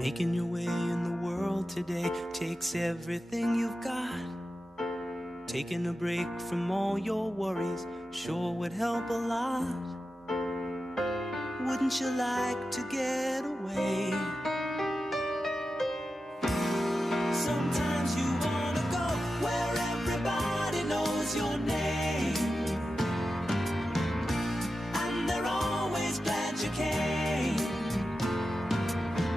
Making your way in the world today takes everything you've got. Taking a break from all your worries sure would help a lot. Wouldn't you like to get away? Sometimes you wanna go where everybody knows your name, and they're always glad you came.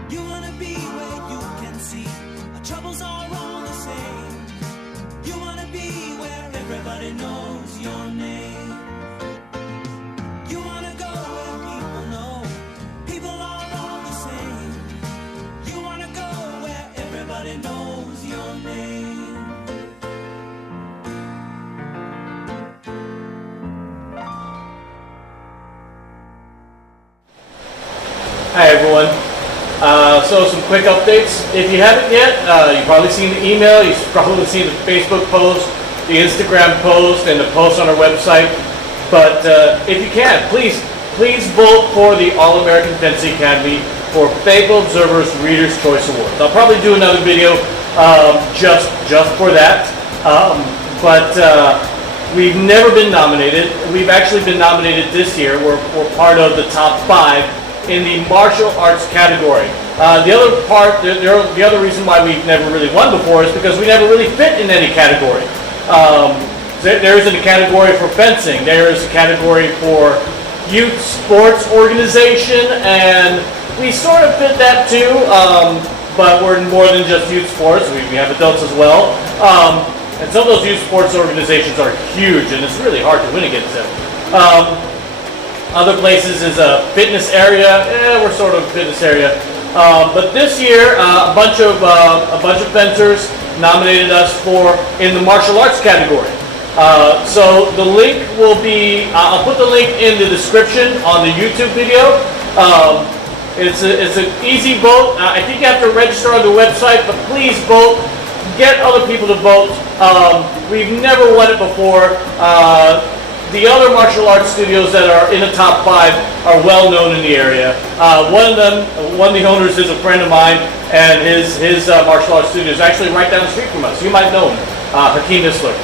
You wanna be where you can see our troubles are all the same. You wanna be where everybody knows your name. You wanna go where people know people are all the same. You wanna go where everybody knows your name. Hi everyone. So some quick updates. If you haven't yet, you've probably seen the email, you've probably seen the Facebook post, the Instagram post, and the post on our website. But if you can, please vote for the All-American Fencing Academy for Faithful Observer's Reader's Choice Award. I'll probably do another video just for that. But we've never been nominated. We've actually been nominated this year. We're part of the top 5 in the martial arts category. The other reason why we've never really won before is because we never really fit in any category. There isn't a category for fencing. There is a category for youth sports organization, and we sort of fit that too, but we're more than just youth sports. We have adults as well. And some of those youth sports organizations are huge, and it's really hard to win against them. Other places is a fitness area. We're sort of a fitness area. But this year, a bunch of fencers nominated us in the martial arts category. So the link will be, I'll put the link in the description on the YouTube video. It's an easy vote. I think you have to register on the website, but please vote. Get other people to vote. We've never won it before. The other martial arts studios that are in the top 5 are well known in the area. One of the owners is a friend of mine, and his martial arts studio is actually right down the street from us. You might know him, Hakeem Isler.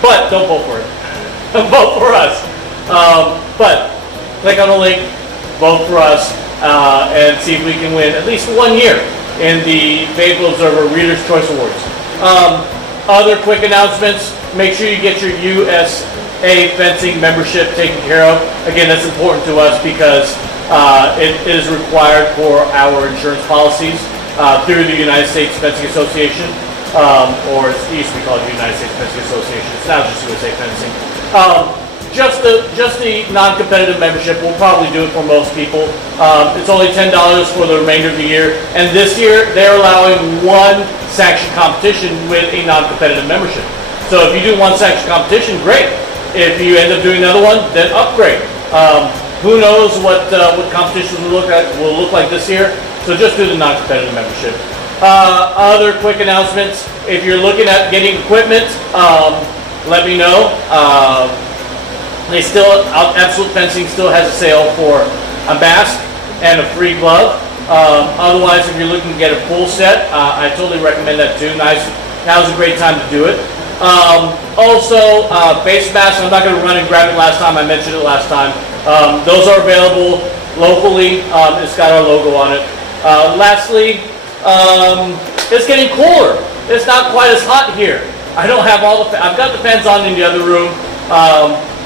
But don't vote for him. Vote for us. But click on the link, vote for us, and see if we can win at least 1 year in the Faithful Observer Reader's Choice Awards. Other quick announcements: make sure you get your USA fencing membership taken care of. Again, that's important to us because it is required for our insurance policies through the United States Fencing Association, or it used to be called the United States Fencing Association. It's now just USA Fencing. Just the non-competitive membership will probably do it for most people. It's only $10 for the remainder of the year, and this year they're allowing 1 sanctioned competition with a non-competitive membership. So if you do 1 sanctioned competition, great. If you end up doing another one, then upgrade. Who knows what competitions will look like this year? So just do the non-competitive membership. Other quick announcements: if you're looking at getting equipment, let me know. Absolute Fencing still has a sale for a mask and a free glove. Otherwise, if you're looking to get a full set, I totally recommend that too. Now's a great time to do it. Also, face masks. I'm not going to run and grab it last time. I mentioned it last time. Those are available locally. It's got our logo on it. Lastly, it's getting cooler. It's not quite as hot here. I don't have I've got the fans on in the other room,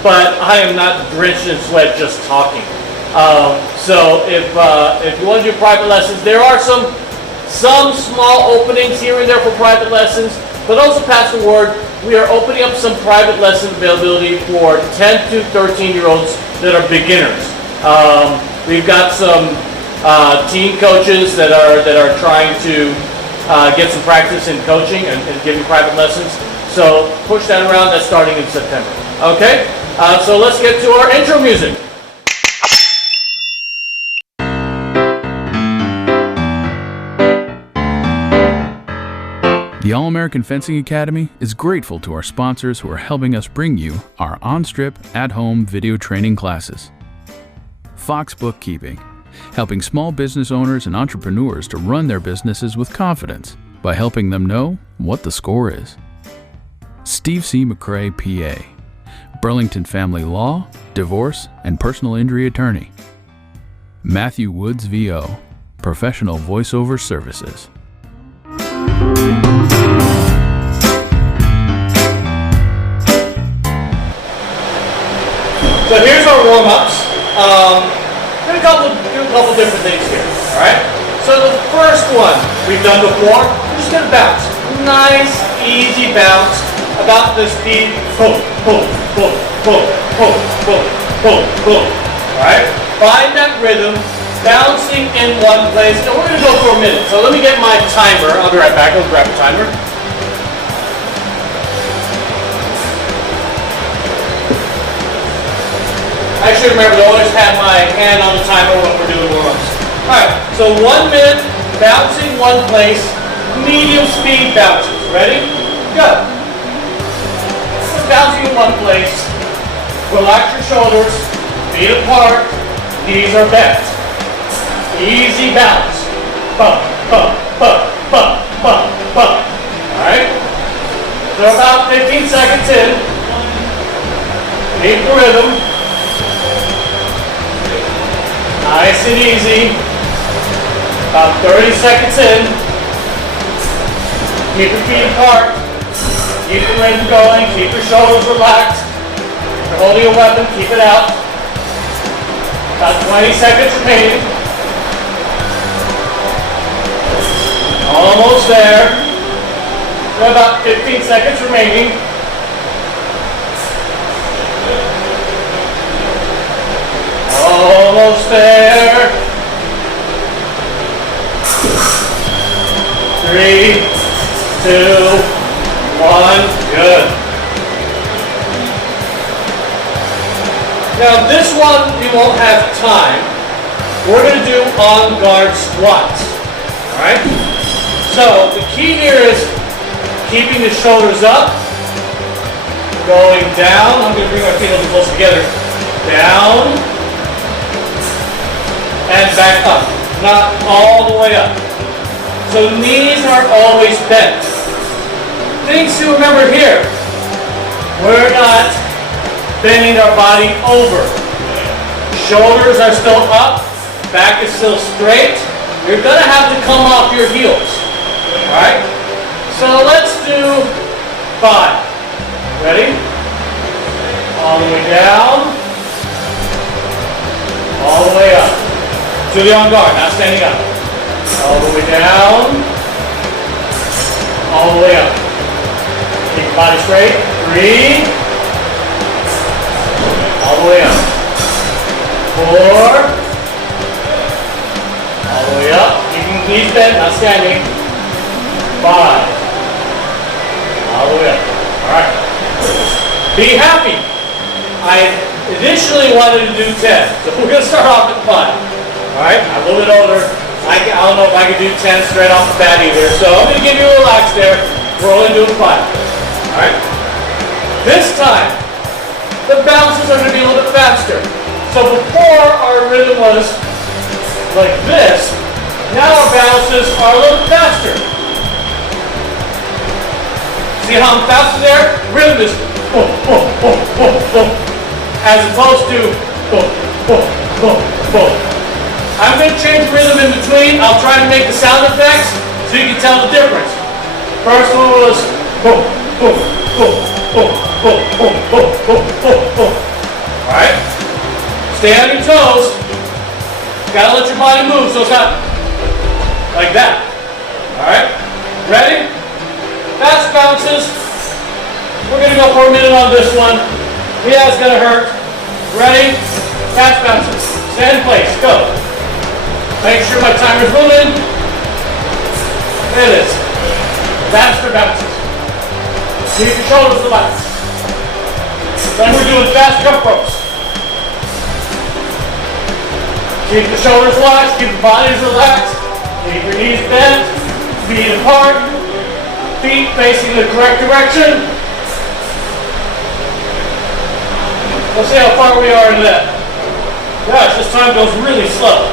but I am not drenched in sweat just talking. So if you want to do private lessons, there are some small openings here and there for private lessons. But also pass the word, we are opening up some private lesson availability for 10 to 13-year-olds that are beginners. We've got some teen coaches that are trying to get some practice in coaching and giving private lessons. So push that around. That's starting in September. Okay? So let's get to our intro music. The All-American Fencing Academy is grateful to our sponsors who are helping us bring you our on-strip, at-home video training classes. Fox Bookkeeping. helping small business owners and entrepreneurs to run their businesses with confidence by helping them know what the score is. Steve C. McCrae, PA, Burlington Family Law, Divorce, and Personal Injury Attorney. Matthew Woods, VO, Professional Voiceover Services. So here's our warm-ups. Do a couple different things here, all right? So the first one we've done before, we're just gonna bounce. Nice, easy bounce about the speed. Boom, boom, boom, boom, boom, boom, boom, boom. All right? Find that rhythm, bouncing in one place. And we're gonna go for a minute. So let me get my timer. I'll be right back. I'll grab a timer. I should remember to always have my hand on the timer when we're doing warm-ups. Alright, so 1 minute, bouncing one place, medium speed bounces. Ready? Go. Just bouncing in one place. Relax your shoulders, feet apart, knees are bent. Easy bounce. Bump, bump, bump, bump, bump, bump. Alright? So about 15 seconds in. Keep the rhythm. Nice and easy. About 30 seconds in. Keep your feet apart. Keep the rhythm going. Keep your shoulders relaxed. If you're holding a weapon, keep it out. About 20 seconds remaining. Almost there. We're about 15 seconds remaining. Almost there. 3, 2, 1. Good. Now this one we won't have time. We're going to do on guard squats. Alright? So the key here is keeping the shoulders up, going down. I'm going to bring my feet a little close together. Down. And back up, not all the way up. So knees are always bent. Things to remember here. We're not bending our body over. Shoulders are still up, back is still straight. You're gonna have to come off your heels, all right? So let's do 5. Ready? All the way down, all the way up. To the on guard, not standing up. All the way down. All the way up. Keep your body straight. 3. All the way up. 4. All the way up. Keeping the knees bent, not standing. 5. All the way up. Alright. Be happy. I initially wanted to do 10. So we're going to start off at 5. Alright, I'm a little bit older. I don't know if I can do 10 straight off the bat either. So I'm going to give you a relax there. We're only doing 5. Alright? This time, the bounces are going to be a little bit faster. So before our rhythm was like this, now our bounces are a little bit faster. See how I'm faster there? Rhythm is boom, boom, boom, boom, boom. As opposed to boom, boom, boom, boom. I'm going to change the rhythm in between. I'll try to make the sound effects so you can tell the difference. First one was boom, boom, boom, boom, boom, boom, boom, boom, boom, boom. Alright? Stay on your toes. Gotta let your body move so it's not like that. Alright? Ready? Fast bounces. We're going to go for a minute on this one. Yeah, it's going to hurt. Ready? Fast bounces. Stand in place. Go. Make sure my timer's moving. There it is. Faster bounces. Keep your shoulders relaxed. Then we're doing fast jump ropes. Keep the shoulders relaxed. Keep the bodies relaxed. Keep your knees bent. Feet apart. Feet facing the correct direction. Let's see how far we are into that. Gosh, this time goes really slow.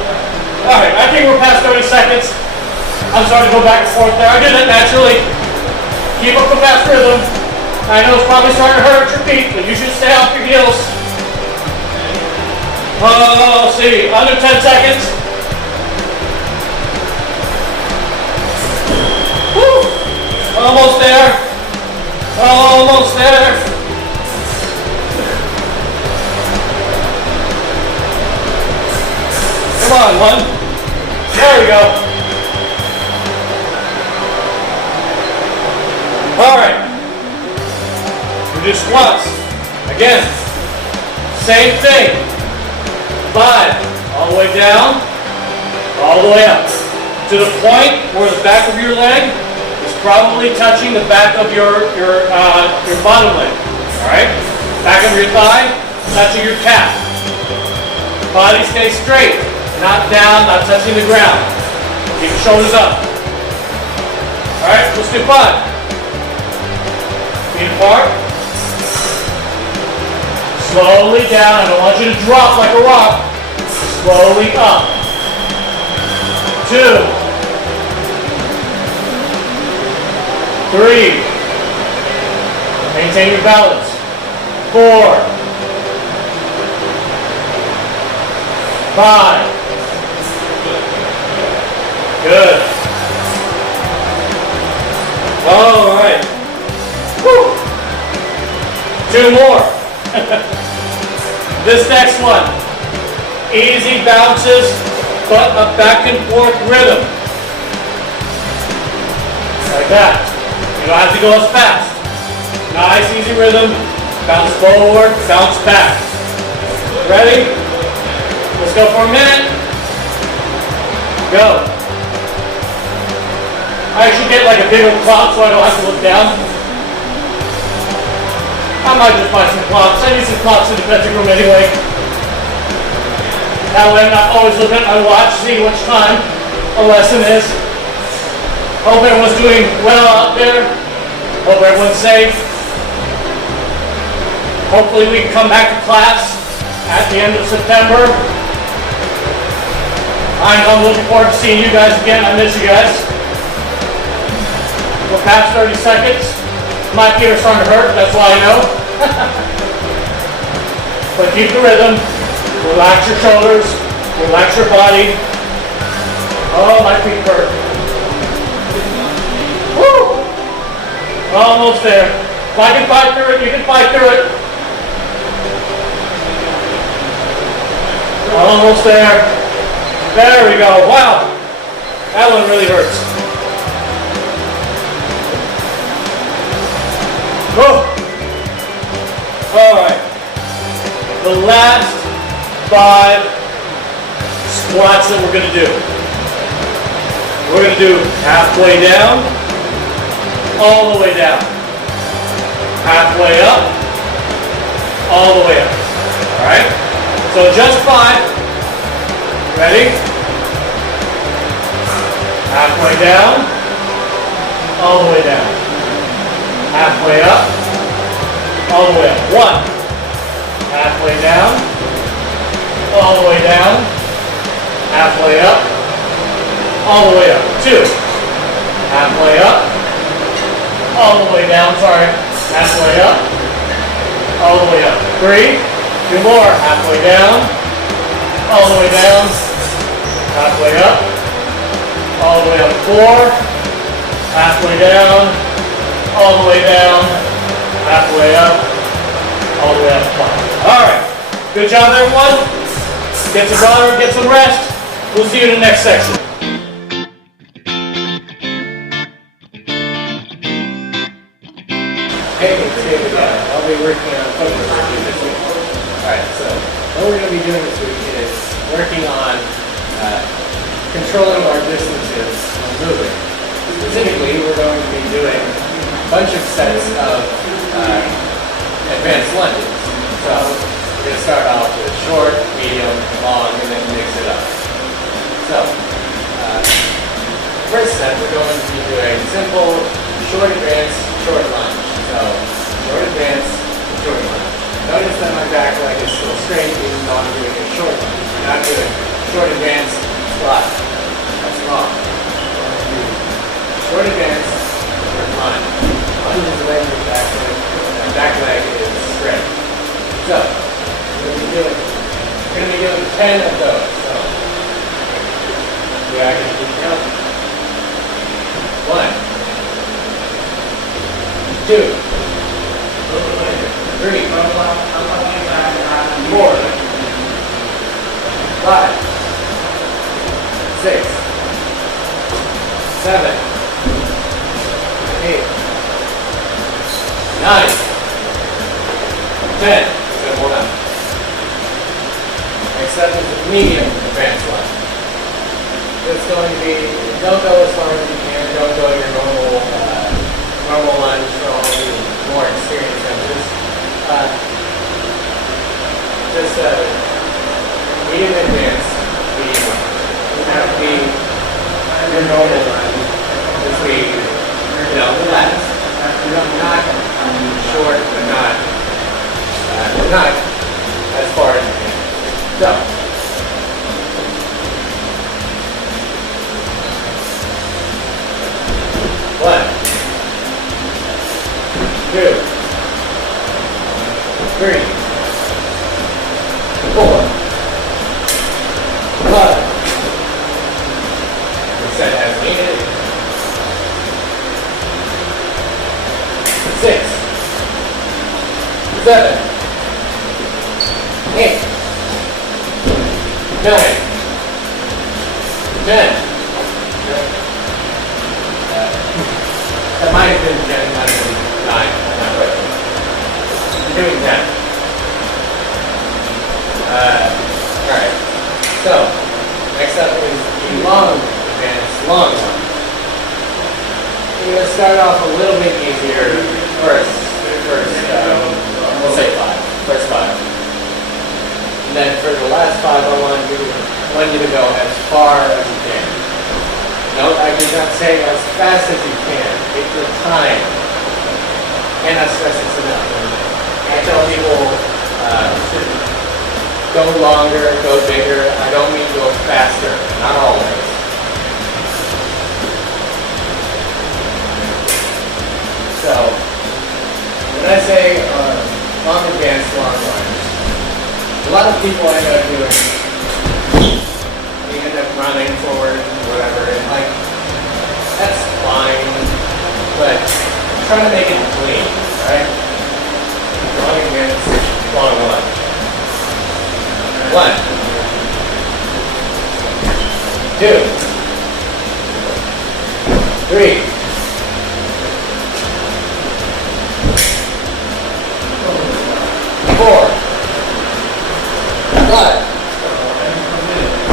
All right, I think we're past 30 seconds. I'm starting to go back and forth there. I do that naturally. Keep up the fast rhythm. I know it's probably starting to hurt your feet, but you should stay off your heels. Oh, see, under 10 seconds. Woo! Almost there. Almost there. Come on, one. There we go. All right. We do squats. Again, same thing. 5, all the way down, all the way up. To the point where the back of your leg is probably touching the back of your bottom leg. All right? Back of your thigh, touching your calf. Body stays straight, not down, not touching the ground. Keep your shoulders up. All right, let's do 5. Feet apart. Slowly down. I don't want you to drop like a rock. Slowly up. 2, 3. Maintain your balance. 4, 5. Good. All right. Woo. 2 more. This next one, easy bounces, but a back and forth rhythm. Like that. You don't have to go as fast. Nice, easy rhythm. Bounce forward, bounce back. Ready? Let's go for a minute. Go. I should get like a bigger clock so I don't have to look down. I might just buy some clocks. I need some clocks in the bedroom room anyway. That way I'm not always looking at my watch, seeing which time a lesson is. Hope everyone's doing well out there. Hope everyone's safe. Hopefully we can come back to class at the end of September. I know I'm looking forward to seeing you guys again. I miss you guys. We're past 30 seconds. My feet are starting to hurt, that's why I know. But keep the rhythm. Relax your shoulders. Relax your body. Oh, my feet hurt. Woo! Almost there. If I can fight through it, you can fight through it. Almost there. There we go. Wow. That one really hurts. Oh. All right. The last 5 squats that we're going to do. We're going to do halfway down, all the way down. Halfway up, all the way up. All right? So just 5. Ready? Halfway down, all the way down. Halfway up, all the way up. 1. Halfway down, all the way down. Halfway up, all the way up. 2. Halfway up, all the way down. Sorry. Halfway up, all the way up. 3. 2 more. Halfway down, all the way down. Halfway up, all the way up. 4. Halfway down, all the way down. Halfway up, all the way up. 5. All right. Good job, everyone. Get some water, get some rest. We'll see you in the next section. Hey, it's David. I'll be working on Footwork this week. Alright, so what we're going to be doing this week is working on controlling our distances when moving. Specifically, we're going to be doing a bunch of sets of advanced lunges. So we're going to start off with short, medium, long, and then mix it up. So, first set, we're going to be doing simple, short advance, short lunge. So, short advance, short lunge. Notice that my back leg is still straight even though I'm doing a short lunge. I'm not doing short advance, squat. That's wrong. Short advance, short lunge. Lunge is leg to back leg, and back leg is straight. So, we're going to be doing 10 of those. So, yeah, I can keep counting. 1, 2, 3, 4, 5, 6, 7, 8, 9, 10. Good, hold on. Next up is the medium advanced lunge. It's going to be, don't go as far as you can, don't go your normal lunge for all the more experienced lunges. Just medium advanced, medium lunge. It doesn't have to be your normal lunge, just be, relaxed. Not short, but not as far as you can. So, 1, 2, 3, 4, 5. Reset as needed. 6, 7, 8, 9, 10. That might have been 10, might have been 9. Not quite. We're doing 10. Alright. So, next up is the long advanced long one. We're going to start off a little bit easier first, we'll say 5. First 5. And then for the last 5, I want you to go as far as you can. No, I did not say as fast as you can. Take your time. Cannot stress this enough. I tell people go longer, go bigger. I don't mean go faster. Not always. So, when I say long advanced long lunge, a lot of people end up doing, they end up running forward, whatever, and that's fine, but try to make it clean, right? Long advanced long lunge. 1, 2, 3, 4, 5,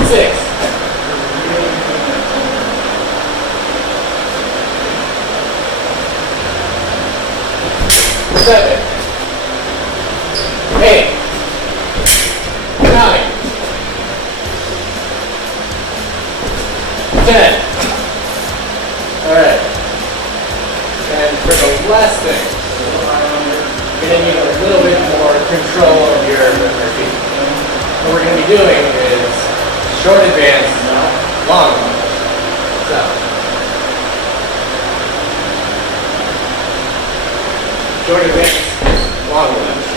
6, 7, 8, 9, 10. Alright. And for the last thing, you're going to need a little bit more control of your feet. What we're going to be doing is short advance, long lunge. So, short advance, long lunge.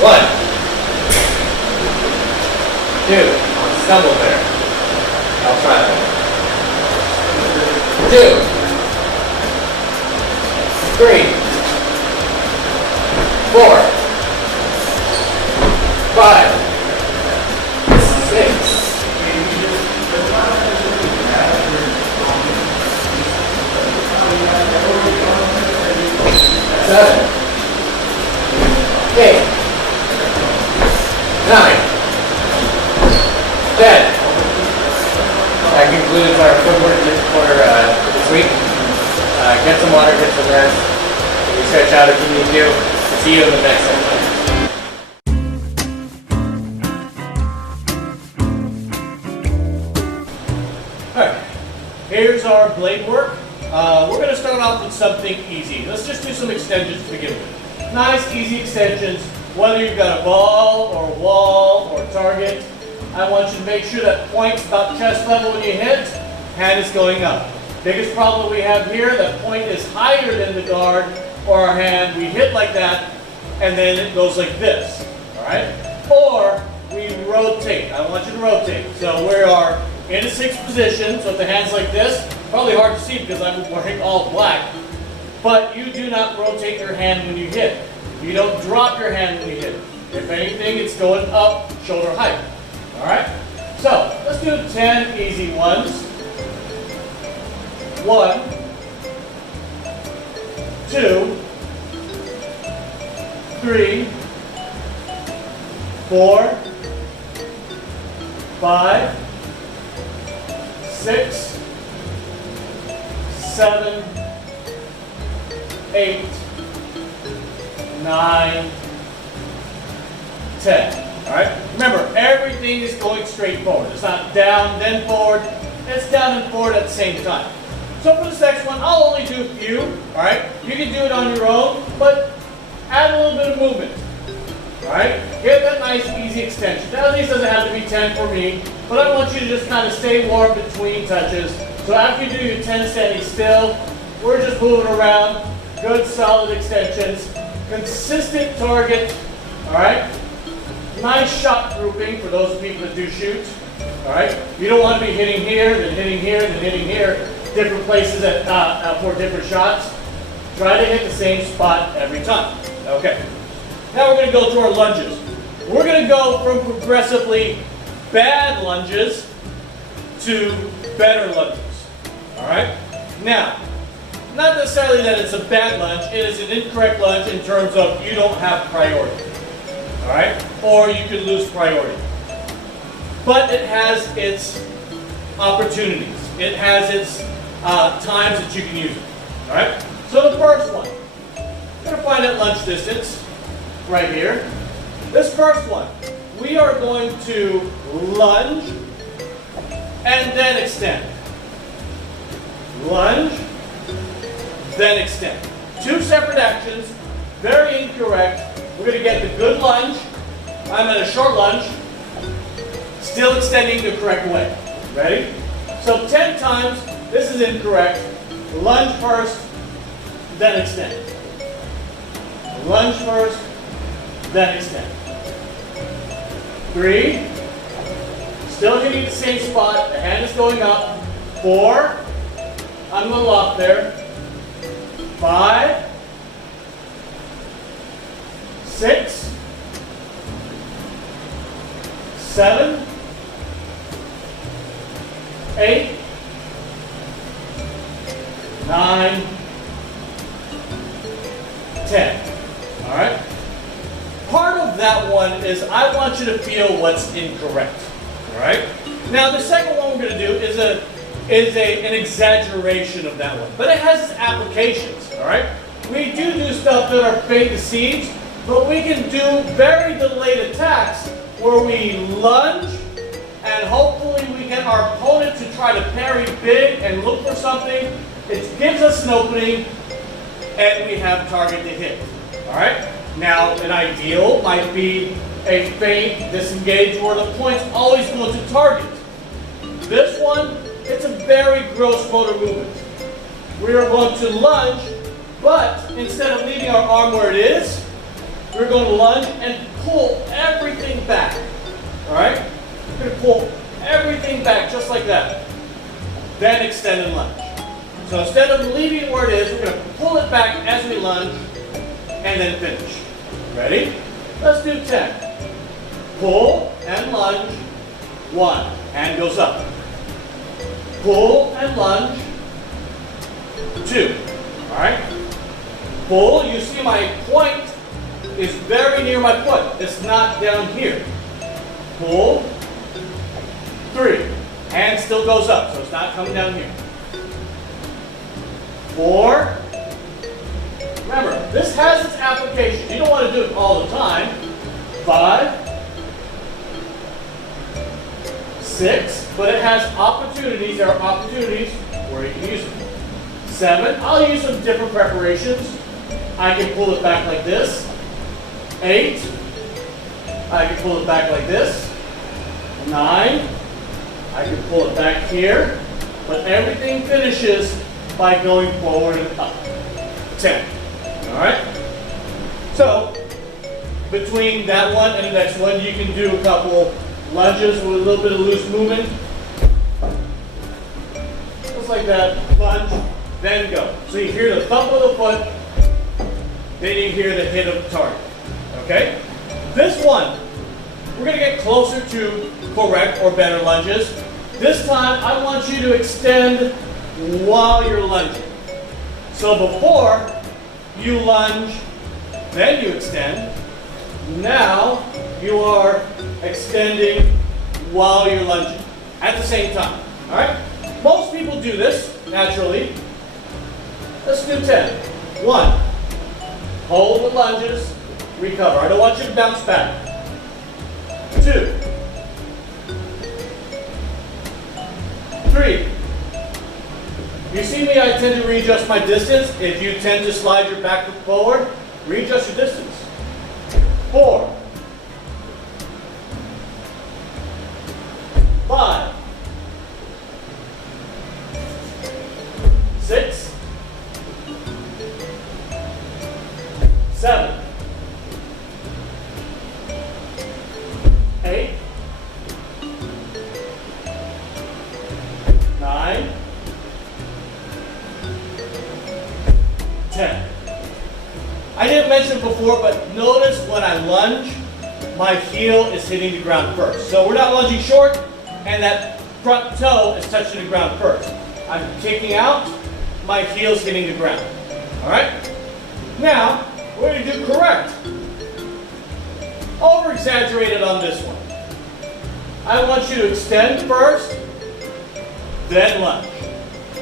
One, 2, I'll stumble there. I'll try that. 2, 3, 4, 5, 6, 7, 8, 9, 10. That concludes our footwork for this week. Get some water, get some rest. You stretch out if you need to. See you in the next episode. Alright, here's our blade work. We're going to start off with something easy. Let's just do some extensions to begin with. Nice, easy extensions. Whether you've got a ball or wall or target, I want you to make sure that point's about chest level when you hit, hand is going up. Biggest problem we have here, that point is higher than the guard or our hand. We hit like that, and then it goes like this, all right? Or we rotate. I want you to rotate. So we are in a 6th position, so if the hand's like this, probably hard to see because I'm wearing all black, but you do not rotate your hand when you hit. You don't drop your hand when you hit. If anything, it's going up shoulder height, all right? So let's do 10 easy ones. 1, 2, 3, 4, 5, 6, 7, 8, 9, 10. All right? Remember, everything is going straight forward. It's not down, then forward. It's down and forward at the same time. So for this next one, I'll only do a few. All right? You can do it on your own, but add a little bit of movement. All right? Get that nice, easy extension. Now, these doesn't have to be 10 for me, but I want you to just kind of stay warm between touches. So after you do your 10 standing still, we're just moving around. Good, solid extensions. Consistent target. All right? Nice shot grouping for those people that do shoot. All right? You don't want to be hitting here, then hitting here, then hitting here. Different places for different shots. Try to hit the same spot every time. Okay. Now we're going to go through our lunges. We're going to go from progressively bad lunges to better lunges. All right? Now, not necessarily that it's a bad lunge. It is an incorrect lunge in terms of you don't have priority. All right? Or you could lose priority. But it has its opportunities. It has its times that you can use it. All right? So the first one, we're going to find that lunge distance right here. This first one, we are going to lunge and then extend. Lunge, then extend. Two separate actions, very incorrect. We're going to get the good lunge. I'm at a short lunge, still extending the correct way. Ready? So 10 times, this is incorrect. Lunge first, then extend. Lunge first, then extend. 3, still hitting the same spot, the hand is going up. 4, I'm going to lock there. 5, 6, 7, 8, 9, 10. All right? Part of that one is I want you to feel what's incorrect. All right? Now the second one we're going to do is an exaggeration of that one, but it has its applications. All right? We do stuff that are fake to seeds, but we can do very delayed attacks where we lunge and hopefully we get our opponent to try to parry big and look for something. It gives us an opening and we have target to hit. All right? Now, an ideal might be a feint disengage where the point's always going to target. This one, it's a very gross motor movement. We are going to lunge, but instead of leaving our arm where it is, we're going to lunge and pull everything back. All right? We're going to pull everything back just like that. Then extend and lunge. So instead of leaving it where it is, we're going to pull it back as we lunge and then finish. Ready? Let's do 10. Pull and lunge. 1. Hand goes up. Pull and lunge. 2. All right? Pull. You see my point is very near my foot. It's not down here. Pull. 3. Hand still goes up, so it's not coming down here. 4. Remember, this has its application. You don't want to do it all the time. 5. 6. But it has opportunities. There are opportunities where you can use it. 7. I'll use some different preparations. I can pull it back like this. 8. I can pull it back like this. 9. I can pull it back here. But everything finishes by going forward and up. 10. Alright? So, between that one and the next one, you can do a couple lunges with a little bit of loose movement. Just like that. Lunge, then go. So you hear the thump of the foot, then you hear the hit of the target. Okay? This one, we're going to get closer to correct or better lunges. This time, I want you to extend while you're lunging. So before, you lunge, then you extend. Now, you are extending while you're lunging at the same time. All right? Most people do this naturally. Let's do 10. 1. Hold the lunges, recover. I don't want you to bounce back. 2. 3. You see me, I tend to readjust my distance. If you tend to slide your back foot forward, readjust your distance. 4. 5. 6. 7. 8. 9. 10. I didn't mention before, but notice when I lunge, my heel is hitting the ground first. So we're not lunging short, and that front toe is touching the ground first. I'm kicking out, my heel's hitting the ground. All right? Now, we're going to do correct. Over-exaggerated on this one. I want you to extend first, then lunge.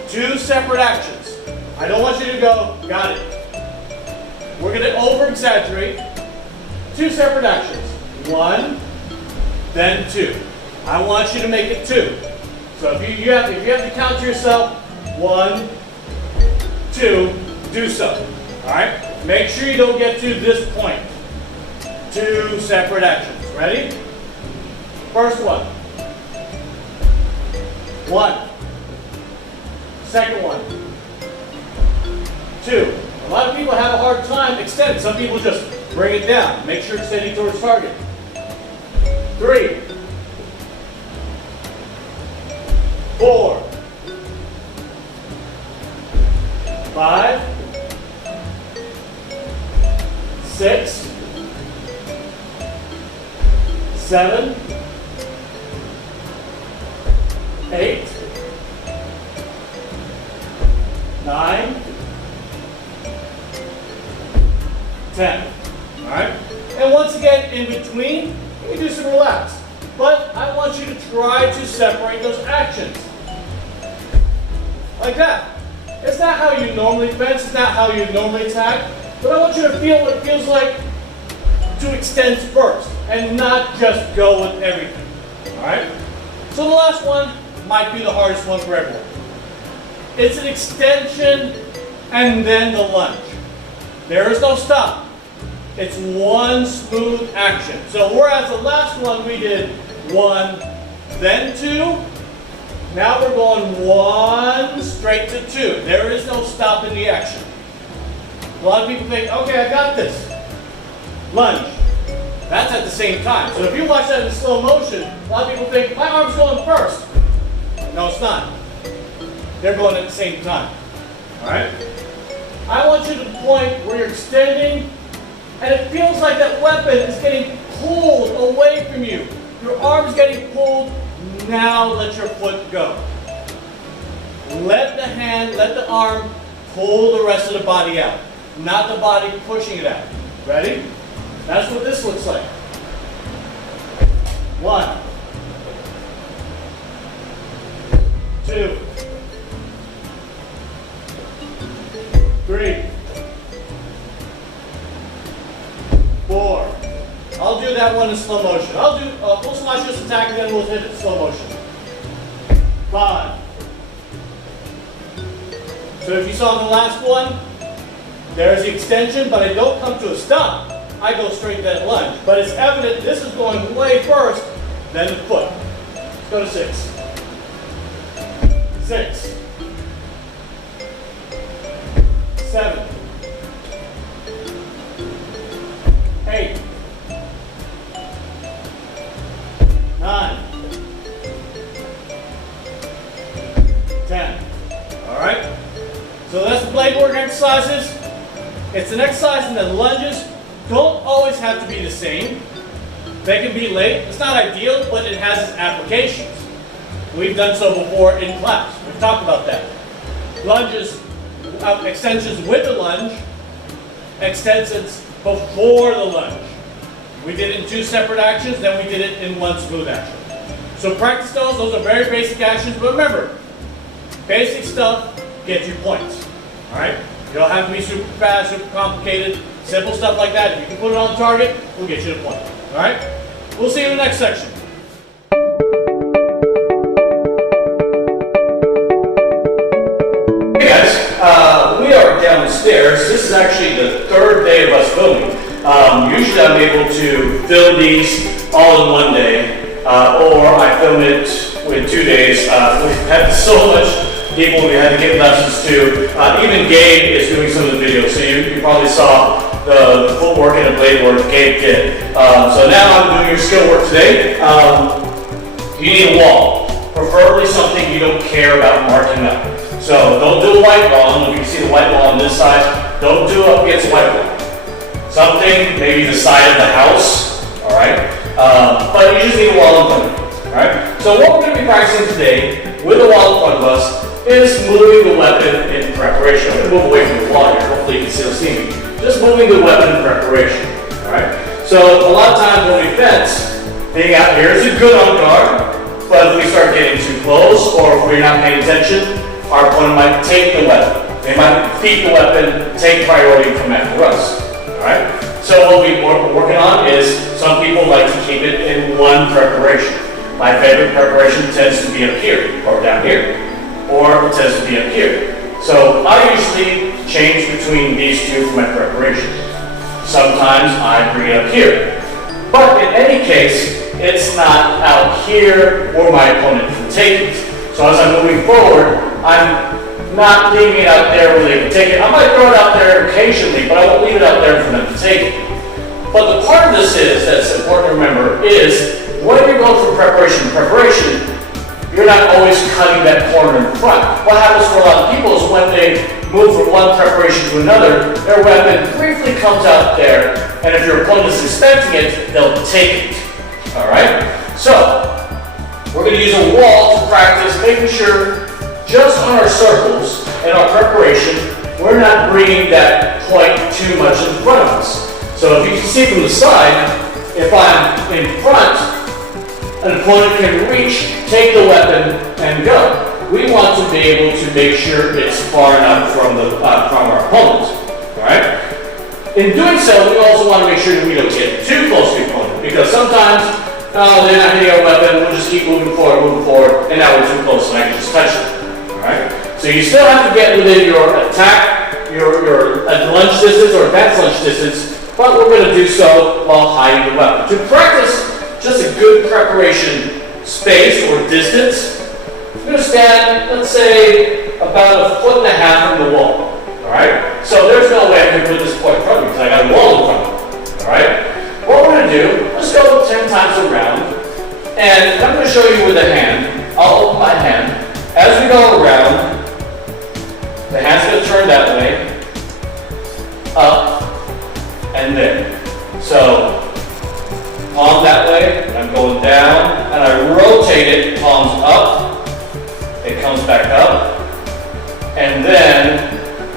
2 separate actions. I don't want you to go, got it. We're going to over-exaggerate. 2 separate actions. 1, then 2. I want you to make it 2. So if you have to count to yourself, 1, 2, do so. All right? Make sure you don't get to this point. 2 separate actions. Ready? First one. 1. Second one. 2. A lot of people have a hard time extending. Some people just bring it down. Make sure it's heading towards target. 3. 4. 5. 6. 7. 8. 9. 10. All right? And once again, in between, you can do some relax. But I want you to try to separate those actions. Like that. It's not how you normally fence, it's not how you normally attack, but I want you to feel what it feels like to extend first and not just go with everything. All right? So the last one might be the hardest one for everyone. It's an extension and then the lunge. There is no stop. It's one smooth action. So whereas the last one we did 1, then 2, now we're going 1 straight to 2. There is no stop in the action. A lot of people think, okay, I got this. Lunge. That's at the same time. So if you watch that in slow motion, a lot of people think, my arm's going first. No, it's not. They're going at the same time. All right? I want you to the point where you're extending, and it feels like that weapon is getting pulled away from you. Your arm's getting pulled. Now let your foot go. Let the hand, let the arm pull the rest of the body out, not the body pushing it out. Ready? That's what this looks like. 1, 2, 3, 4. I'll do that one in slow motion. I'll do we'll watch this attack and then we'll hit it in slow motion. 5. So if you saw the last one, There's the extension, but I don't come to a stop. I go straight to that lunge. But it's evident this is going way first, then the foot. Let's go to 6. 6. 7. 8. 9. 10. All right? So that's the Bladework exercises. It's an exercise in the lunges. Don't always have to be the same. They can be late. It's not ideal, but it has its applications. We've done so before in class. We've talked about that. Lunges, extensions with the lunge, extensions before the lunge. We did it in 2 separate actions, then we did it in 1 smooth action. So practice those. Those are very basic actions, but remember, basic stuff gets you points. All right? You don't have to be super fast, super complicated, simple stuff like that. If you can put it on target, we'll get you the point. All right? We'll see you in the next section. Hey guys, we are downstairs. This is actually the 3rd day of us filming. Usually I'm able to film these all in 1 day, or I film it in 2 days. We've had so much people we had to give lessons to. Even Gabe is doing some of the videos, so you probably saw the footwork and the Bladework Gabe did. So now I'm doing your skill work today. You need a wall, preferably something you don't care about marking up. So don't do a white wall. You can see the white wall on this side. Don't do it up against a white wall. Something, maybe the side of the house, all right? But you just need a wall in front of you, all right? So what we're going to be practicing today with the wall in front of us is moving the weapon in preparation. I'm going to move away from the wall here. Hopefully you can still see me. Just moving the weapon in preparation, all right? So a lot of times when we fence, being out here is a good on guard, but if we start getting too close or if we're not paying attention, our opponent might take the weapon. They might defeat the weapon, take priority and come after us, all right? So what we're working on is some people like to keep it in 1 preparation. My favorite preparation tends to be up here or down here, or it tends to be up here. So I usually change between these 2 for my preparation. Sometimes I bring it up here. But in any case, it's not out here where my opponent can take it. So as I'm moving forward, I'm not leaving it out there where they can take it. I might throw it out there occasionally, but I won't leave it out there for them to take it. But the part of this that's important to remember is when you're going for preparation, you're not always cutting that corner in front. What happens for a lot of people is when they move from 1 preparation to another, their weapon briefly comes out there, and if your opponent is expecting it, they'll take it. All right? So, we're going to use a wall to practice making sure just on our circles and our preparation, we're not bringing that point too much in front of us. So if you can see from the side, if I'm in front, an opponent can reach, take the weapon, and go. We want to be able to make sure it's far enough from our opponent. All right? In doing so, we also want to make sure that we don't get too close to the opponent, because sometimes they're not hitting our weapon. We'll just keep moving forward, and now we're too close, and I can just touch it. All right? So you still have to get within your attack, your lunge distance or advanced lunge distance, but we're going to do so while hiding the weapon. To practice just a good preparation space or distance, I'm going to stand, let's say, about 1.5 feet from the wall. All right? So there's no way I can put this point in front of me because I got a wall in front of me. All right? What we're going to do, let's go 10 times around, and I'm going to show you with a hand. I'll open my hand. As we go around, the hand's going to turn that way, up, and there. So, palm that way, and I'm going down, and I rotate it, palms up, it comes back up, and then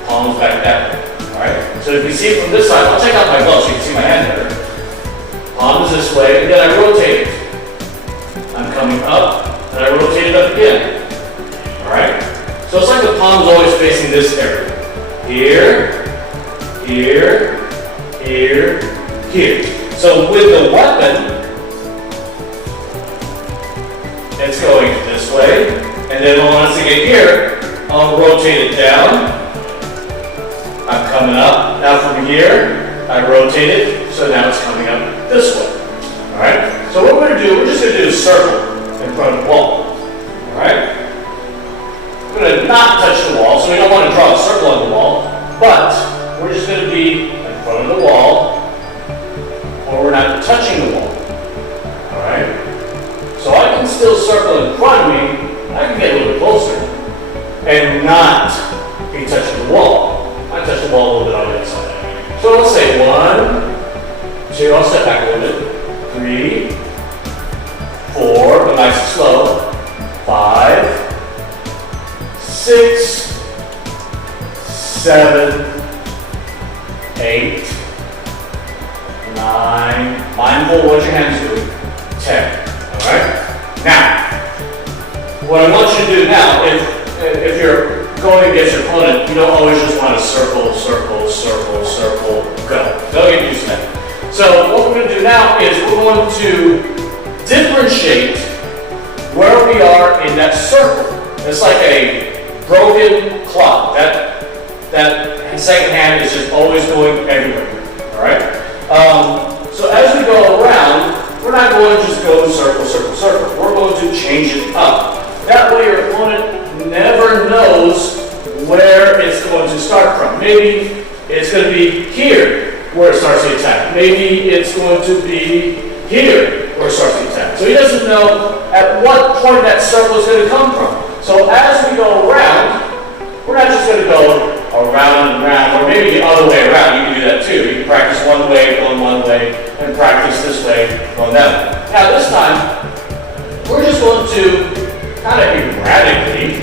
palms back that way. Alright? So if you see it from this side, I'll take out my glove so you can see my hand better. Palm is this way, and then I rotate it. I'm coming up, and I rotate it up again. Alright? So it's like the palm is always facing this area. Here, here, here, here. So with the weapon, it's going this way, and then once I get here, I'll rotate it down, I'm coming up. Now from here, I rotate it, so now it's coming up this way. All right? So what we're going to do, we're just going to do a circle in front of the wall. All right? We're going to not touch the wall, so we don't want to draw a circle on the wall, but we're just going to be in front of the wall, or we're not touching the wall. All right? So I can still circle in front of me. I can get a little closer and not be touching the wall. I touch the wall a little bit on the outside. So let's say 1, 2, I'll step back a little bit. 3, 4, but nice and slow. 5, 6, 7, 8, 9, mindful what your hands do, 10. Alright? Now, what I want you to do now, if you're going against your opponent, you don't always just want to circle, circle, circle, circle, go. They'll get used to that. So what we're going to do now is we're going to differentiate where we are in that circle. It's like a broken clock. That second hand is just always going everywhere. All right. So as we go around, we're not going to just go circle, circle, circle. We're going to change it up. That way your opponent never knows where it's going to start from. Maybe it's going to be here where it starts the attack. Maybe it's going to be here where it starts the attack. So he doesn't know at what point that circle is going to come from. So as we go around, we're not just going to go around and around, or maybe the other way around. You can do that too. You can practice one way, going one way, and practice this way, going that way. Now this time, we're just going to kind of erratically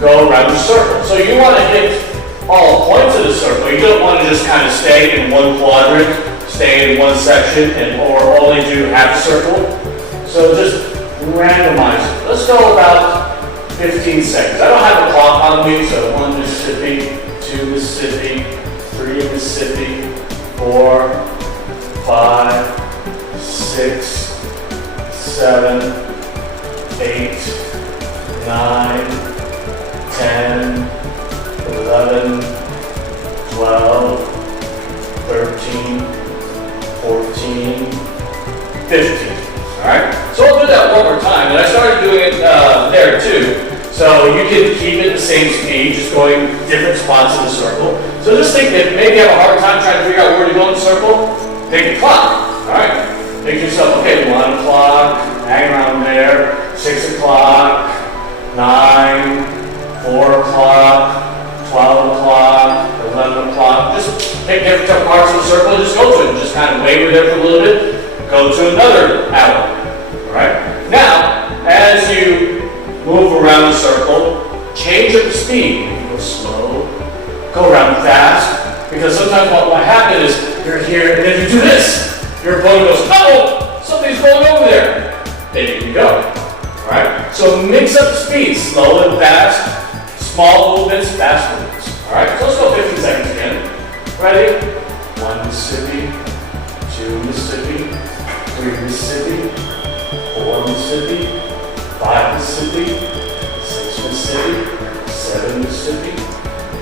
go around the circle. So you want to hit all points of the circle. You don't want to just kind of stay in one quadrant, stay in one section, or only do half a circle. So just randomize it. Let's go about 15 seconds. I don't have a clock on me, so 1 Mississippi, 2 Mississippi, 3 Mississippi, 4, 5, 6, 7, 8, 9, 10, 11, 12, 13, 14, 15. Alright? So I'll do that one more time. And I started doing it there too. So you can keep it the same speed, just going different spots in the circle. So just think that maybe you have a hard time trying to figure out where to go in the circle, take a clock. Alright? Think to yourself, okay, 1 o'clock, hang around there, 6 o'clock, 9, 4 o'clock, 12 o'clock, 11 o'clock. Just pick different parts of the circle and just go to it. Just kind of waver there for a little bit. Go to another hour. Alright? Now, as you move around the circle, change up the speed. Go slow, go around fast. Because sometimes what might happen is you're here and then you do this. Your opponent goes, oh, something's going over there. Then you can go. Alright? So mix up the speed, slow and fast, small movements, fast movements. Alright? So let's go 15 seconds again. Ready? 1 Mississippi, 2 Mississippi, 3 Mississippi, 4 Mississippi, 5 Mississippi, 6 Mississippi, 7 Mississippi,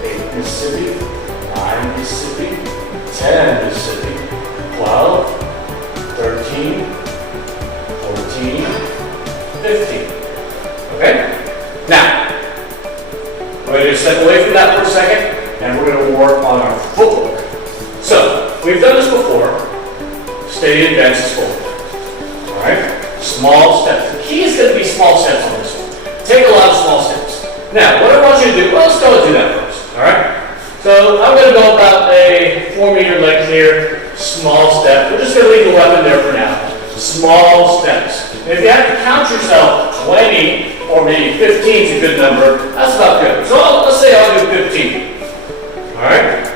8 Mississippi, 9 Mississippi, 10 Mississippi, 12, 13, 14, 15. Okay? Now, we're going to step away from that for a second, and we're going to work on our footwork. So, we've done this before. Steady advances forward. Alright? Small steps. The key is going to be small steps on this one. Take a lot of small steps. Now, what I want you to do, well, let's go and do that first. Alright? So, I'm going to go about a 4-meter leg clear, small step. We're just going to leave the weapon there for now. Small steps. And if you have to count yourself, 20 or maybe 15 is a good number. That's about good. So, let's say I'll do 15. Alright?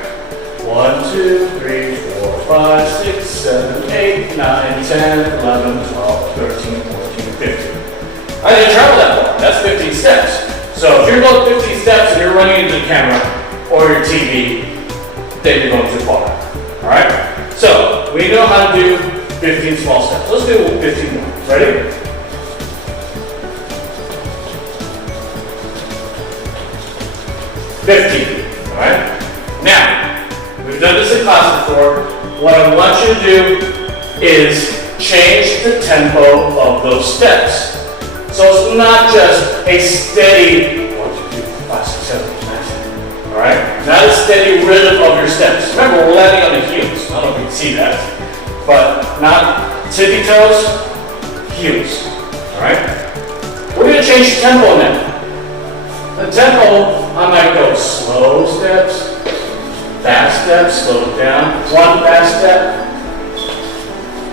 1, 2, 3, 4, 5, 6, 7, 8, 9, 10, 11, 12, 13, 14, 15. I didn't travel that far. That's 15 steps. So if you're going 15 steps and you're running into the camera or your TV, then you're going too far. Alright? So we know how to do 15 small steps. Let's do 15 more. Ready? Alright? Now, in class before. What I want you to do is change the tempo of those steps. So it's not just a steady 1, 2, 3, 4, 5, 6, 7, 8, 9, 10. All right? Not a steady rhythm of your steps. Remember, we're landing on the heels. I don't know if you can see that. But not tippy toes, heels. All right? We're going to change the tempo now. The tempo, I might go slow steps, fast steps, slow it down. One fast step,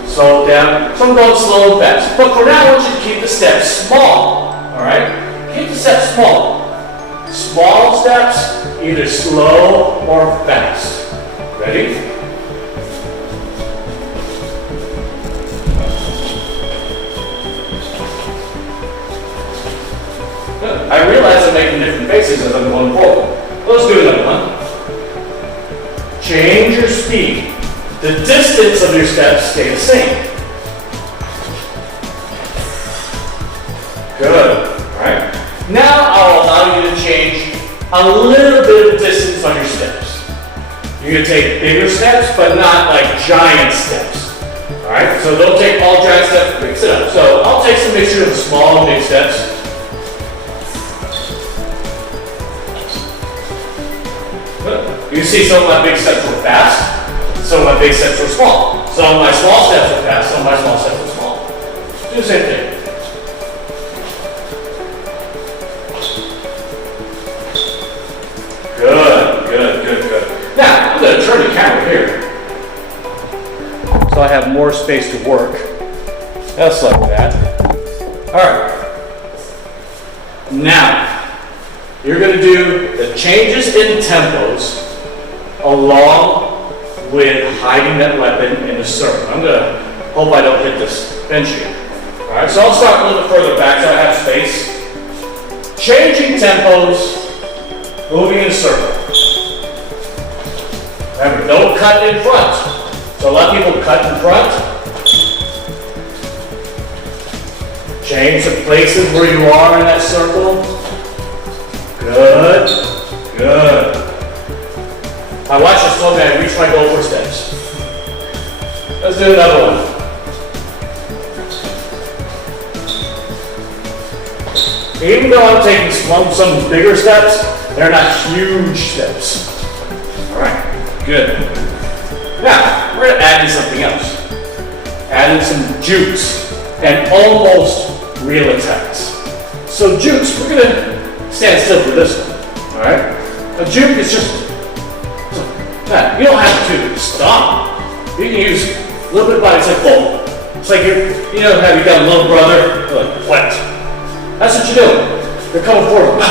slow it down. So I'm going slow and fast. But for now, I want you to keep the steps small. All right? Keep the steps small. Small steps, either slow or fast. Ready? Good. I realize I'm making different faces as I'm going forward. Let's do another one. Change your speed. The distance of your steps stay the same. Good. All right. Now I'll allow you to change a little bit of distance on your steps. You're going to take bigger steps, but not like giant steps. All right. So don't take all giant steps. Mix it up. So I'll take some mixture of small and big steps. You see some of my big steps were fast, some of my big steps were small. Some of my small steps were fast, some of my small steps were small. Do the same thing. Good, good, good, good. Now, I'm going to turn the camera here, so I have more space to work. Just like that. All right. Now, you're going to do the changes in tempos along with hiding that weapon in the circle. I'm going to hope I don't hit this bench here. All right, so I'll start a little bit further back so I have space. Changing tempos, moving in a circle. Remember, don't cut in front. So a lot of people cut in front. Change the places where you are in that circle. Good, good. I watch this slow man reach my goal for steps. Let's do another one. Even though I'm taking some bigger steps, they're not huge steps. All right, good. Now, we're gonna add in something else. Add in some jukes and almost real attacks. So jukes, we're gonna stand still for this one. All right? A juke is just, you don't have to stop. You can use a little bit of body. It's like, oh, it's like you know how you got a little brother, like, what? That's what you're doing. They're coming forward.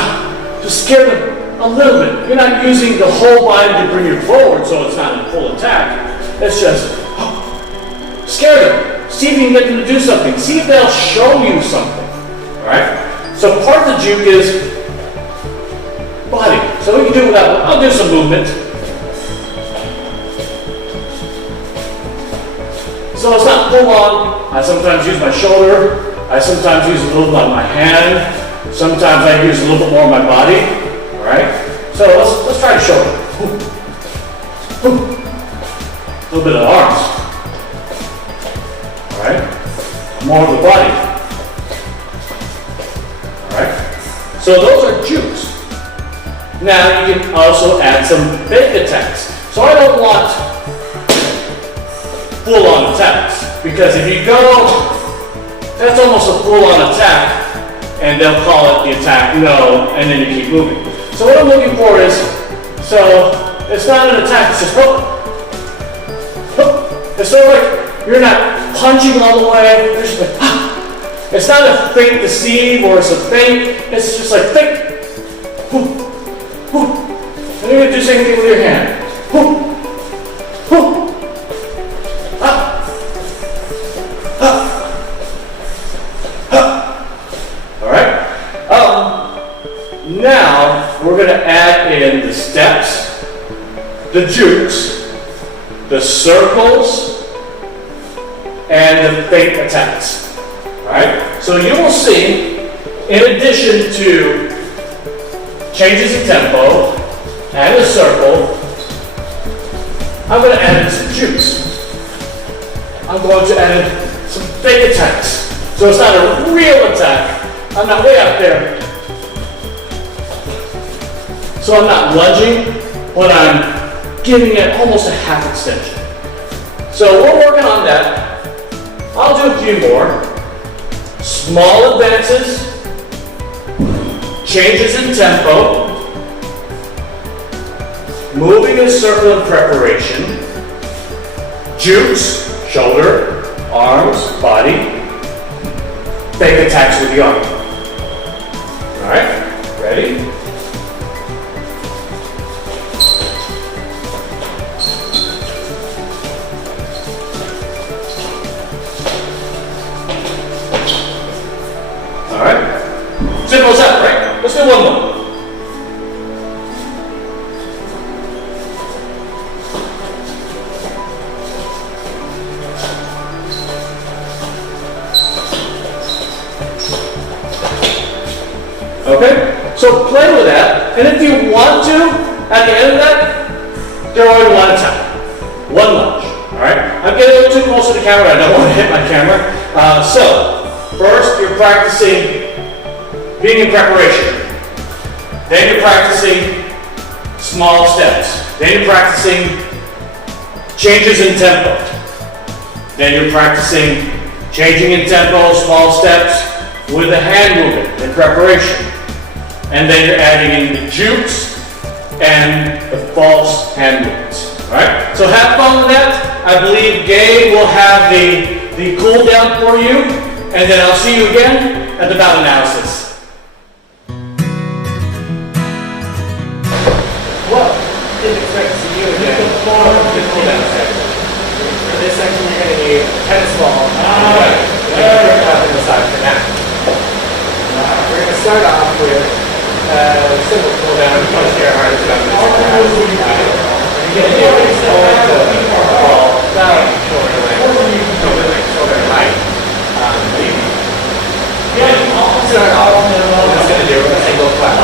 Just scare them a little bit. You're not using the whole body to bring you forward, so it's not a full attack. It's just, scare them. See if you can get them to do something. See if they'll show you something. All right? So part of the juke is body. So we can do without, I'll do some movement. So it's not full on. I sometimes use my shoulder. I sometimes use a little bit on my hand. Sometimes I use a little bit more on my body. All right? So let's try the shoulder. A little bit of arms. All right? More of the body. All right? So those are jukes. Now you can also add some fake attacks. So I don't want full-on attacks, because if you go, that's almost a full-on attack, and they'll call it the attack no, and then you keep moving. So what I'm looking for is, so it's not an attack, it's just hook. It's sort of like you're not punching all the way, you're just like, it's not a feint deceive or it's a feint, it's just like feint. And you're going to do the same thing with your hand. Now, we're going to add in the steps, the jukes, the circles, and the feint attacks. Alright? So you will see, in addition to changes in tempo, and a circle, I'm going to add in some jukes. I'm going to add in some fake attacks. So it's not a real attack. I'm not way up there. So I'm not lunging, but I'm giving it almost a half extension. So we're working on that. I'll do a few more. Small advances, changes in tempo, moving in a circle in preparation, jukes, shoulder, arms, body, fake attacks with the arm. All right, ready? All right, simple as that, right? Let's do one more. Okay, so play with that, and if you want to, at the end of that, throw in one attack, one lunge. All right, I'm getting a little too close to the camera. I don't want to hit my camera. So first, you're practicing being in preparation. Then you're practicing small steps. Then you're practicing changes in tempo. Then you're practicing changing in tempo, small steps with a hand movement in preparation. And then you're adding in the jukes and the false hand movements. All right? So have fun with that. I believe Gabe will have the cool down for you. And then I'll see you again at the bout analysis. Well, didn't expect to see you again. For the cool down section. For this section, you're going to need a tennis ball. And a grip up in the side for now. We're going to start off with simple cool down. You want to stare hard as down. You're going to do is hold the ball down, shoulder length, shoulder height. Start off. We're just going to do a single clap.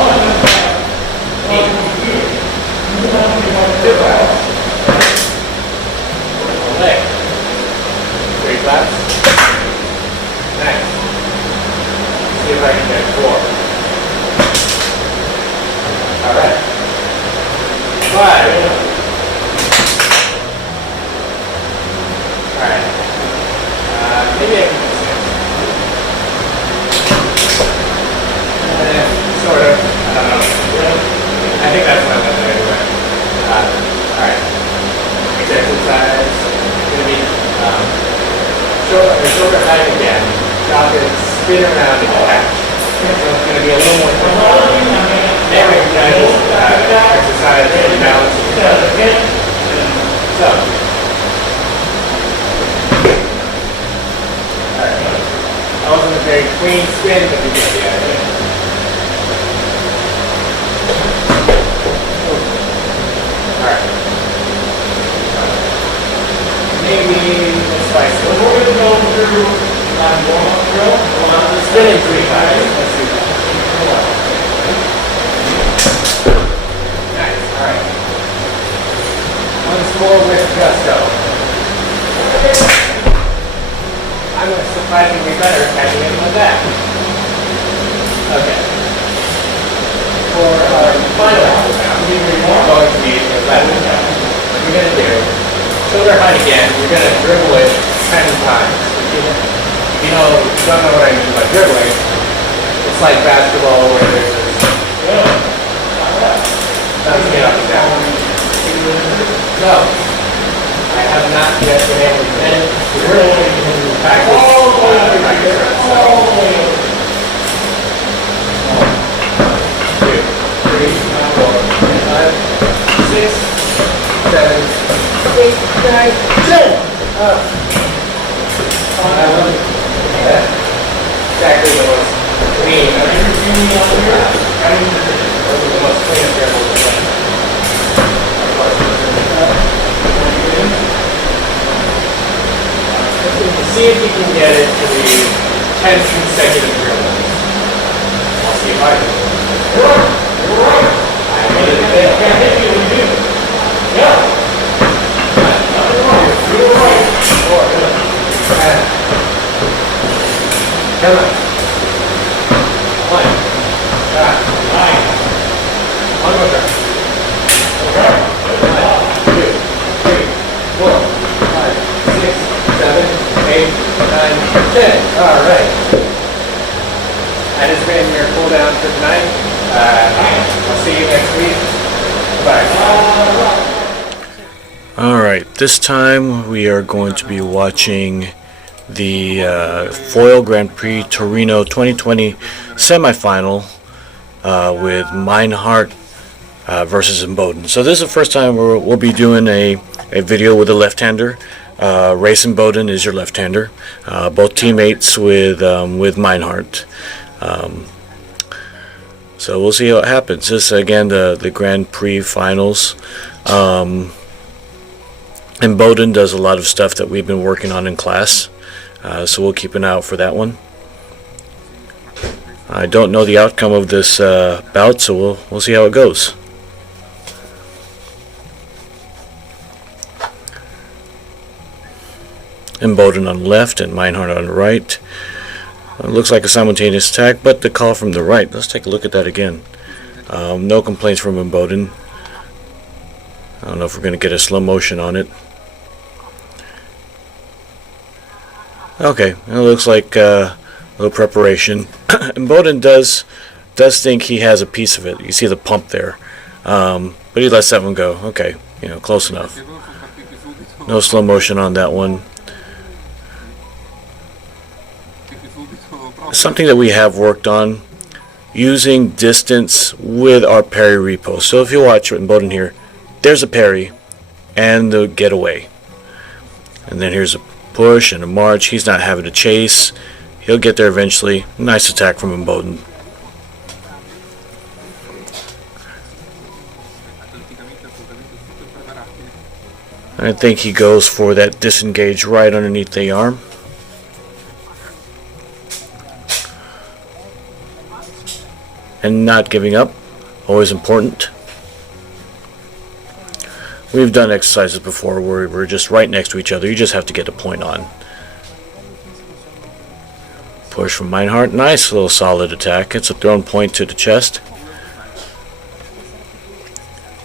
2 claps. Leg. 3 claps. Nice. See if I can get 4. All right. 5. All right. Maybe I can do 6. Sort of. I don't know. I think that's what I'm going to do anyway. All right. Next exercise is going to be shoulder height again. Drop it, spin around and catch. So it's going to be a little more difficult. Then we can exercise and balance it. So. Alright. That wasn't a very clean spin, but we get the idea. Alright. Maybe let's spice it. We're going to go through normal drill. Spinning 3 times. Let's do that. Nice. Alright. Once more with gusto. I'm surprisingly better catching it like that. Okay. For our final round, we're going to be a Bladework down. What you're going to do, shoulder height again, you're going to dribble it 10 times. If you don't know what I mean by dribbling, it's like basketball where there's this bouncing it up and down. So, I have not yet been able to get it. We're only going to practice practice. 2, 3, 4, 5, 6, 7, 8, 9, 10. Exactly the most clean. Those are the most clean dribbles to play. See if you can get it to the 10 consecutive dribbles. I'll see if I can. I made it. Can't hit you when you do. Yeah. Okay, alright. That has been your cool down for tonight. I'll see you next week. Bye. Alright, this time we are going to be watching the Foil Grand Prix Torino 2020 semifinal with Meinhardt versus Imboden. So this is the first time we'll be doing a video with a left-hander. Race Imboden is your left-hander. Both teammates with Meinhardt. So we'll see how it happens. This again the Grand Prix finals. Imboden does a lot of stuff that we've been working on in class. So we'll keep an eye out for that one. I don't know the outcome of this bout, so we'll see how it goes. Imboden on the left and Meinhardt on the right. It looks like a simultaneous attack, but the call from the right. Let's take a look at that again. No complaints from Imboden. I don't know if we're going to get a slow motion on it. Okay, it looks like a little preparation. Imboden does think he has a piece of it. You see the pump there, but he lets that one go. Okay, close enough. No slow motion on that one. Something that we have worked on, using distance with our parry repost. So if you watch Imboden here, there's a parry and the getaway, and then here's a push and a march. He's not having to chase. He'll get there eventually. Nice attack from Imboden. I think he goes for that disengage right underneath the arm. And not giving up, always important. We've done exercises before where we're just right next to each other. You just have to get a point on. Push from Meinhardt. Nice little solid attack. It's a thrown point to the chest.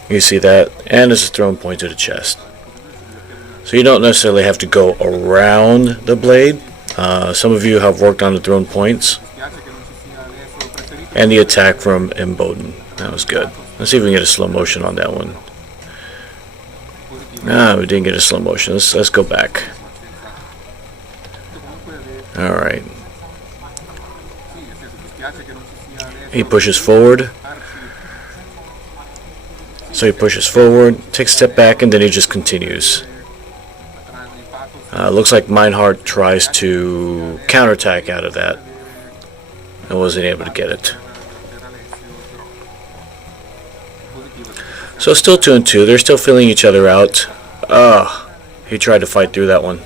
You see that? And it's a thrown point to the chest. So you don't necessarily have to go around the blade. Some of you have worked on the thrown points. And the attack from Imboden. That was good. Let's see if we can get a slow motion on that one. We didn't get a slow motion. Let's go back. Alright. He pushes forward. So he pushes forward, takes a step back, and then he just continues. Looks like Meinhardt tries to counterattack out of that. I wasn't able to get it. So still 2-2. They're still feeling each other out. He tried to fight through that one.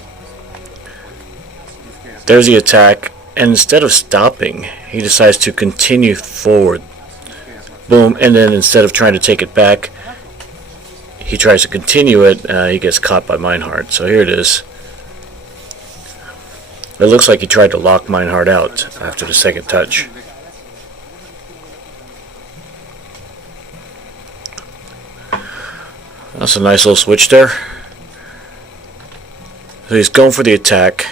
There's the attack, and instead of stopping, he decides to continue forward. Boom, and then instead of trying to take it back, he tries to continue it. He gets caught by Meinhardt. So here it is. It looks like he tried to lock Meinhardt out after the second touch. That's a nice little switch there. So he's going for the attack.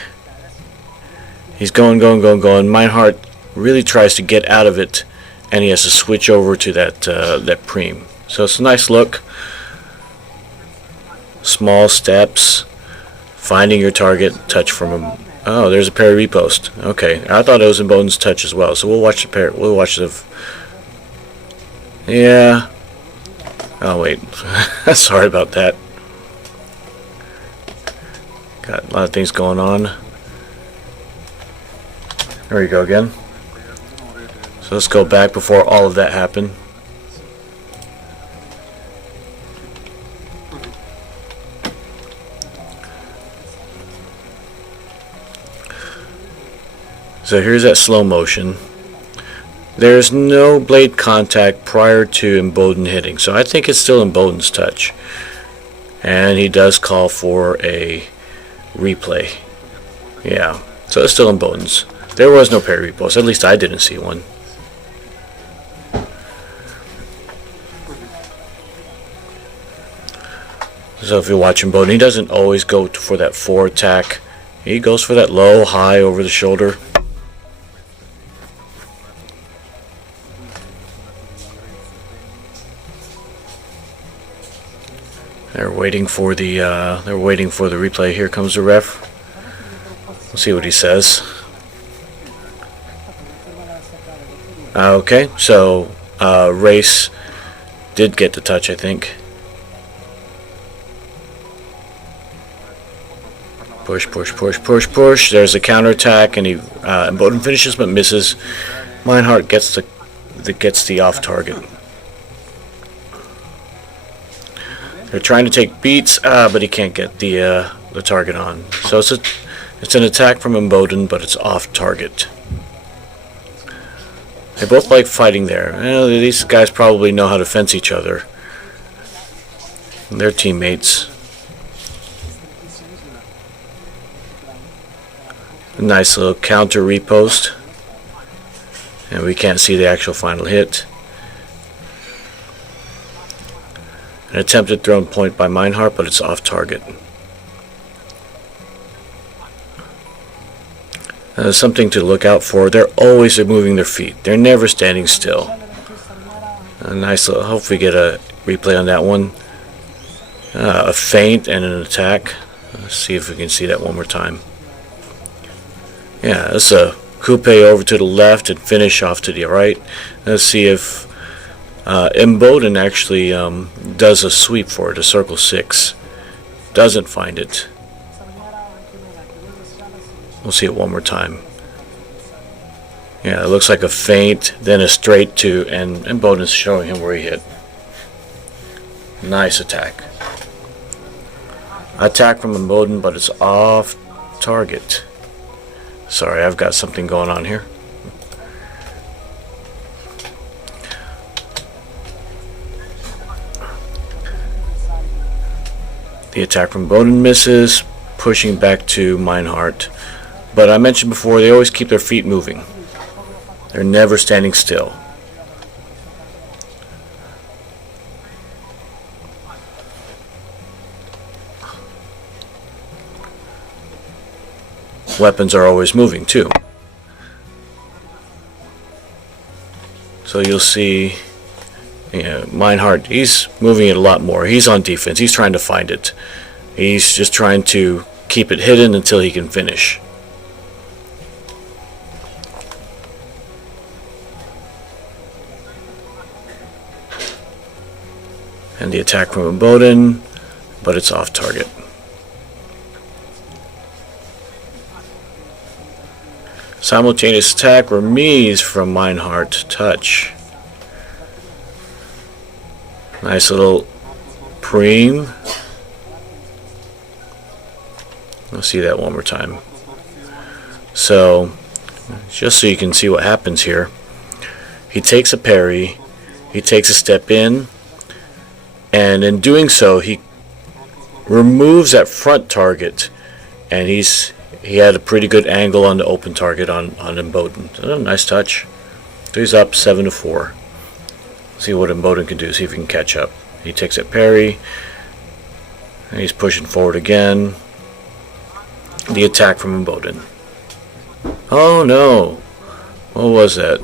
He's going. Meinhardt really tries to get out of it, and he has to switch over to that preem. So it's a nice look. Small steps, finding your target, touch from him. Oh, there's a parry repost. Okay, I thought it was in Imboden's touch as well. So we'll watch the parry. We'll watch the. Yeah. Oh wait, sorry about that. Got a lot of things going on. There we go again. So let's go back before all of that happened. So here's that slow motion. There's no blade contact prior to Imboden hitting, so I think it's still Imboden's touch. And he does call for a replay. Yeah, so it's still Imboden's. There was no parry repost, at least I didn't see one. So if you're watching Imboden, he doesn't always go for that 4 attack. He goes for that low, high over the shoulder. They're waiting for the replay. Here comes the ref. We'll see what he says. Okay, so Race did get the touch, I think. Push, push, push, push, push. There's a counterattack, and Bowden finishes but misses. Meinhardt gets the off target. They're trying to take beats, but he can't get the target on. So it's an attack from Imboden, but it's off target. They both like fighting there. These guys probably know how to fence each other. They're teammates. A nice little counter repost. And we can't see the actual final hit. An attempted thrown point by Meinhardt, but it's off target. Something to look out for. They're always moving their feet. They're never standing still. A nice little, hope we get a replay on that one. A feint and an attack. Let's see if we can see that one more time. Yeah, that's a coupe over to the left and finish off to the right. Let's see if Imboden actually does a sweep for it, a circle 6. Doesn't find it. We'll see it one more time. Yeah, it looks like a feint, then a straight 2, and Bowden's showing him where he hit. Nice attack. Attack from Imboden, but it's off target. Sorry, I've got something going on here. The attack from Bowden misses, pushing back to Meinhardt. But I mentioned before, they always keep their feet moving. They're never standing still. Weapons are always moving too. So you'll see, Meinhardt, he's moving it a lot more. He's on defense. He's trying to find it. He's just trying to keep it hidden until he can finish. And the attack from Imboden, but it's off target. Simultaneous attack, remise from Meinhardt, touch. Nice little preem. Let's see that one more time. So, just so you can see what happens here. He takes a parry, he takes a step in, and in doing so, he removes that front target, and he had a pretty good angle on the open target on Imboden. So, nice touch. So he's up 7-4. See what Imboden can do. See if he can catch up. He takes that parry, and he's pushing forward again. The attack from Imboden. Oh no! What was that?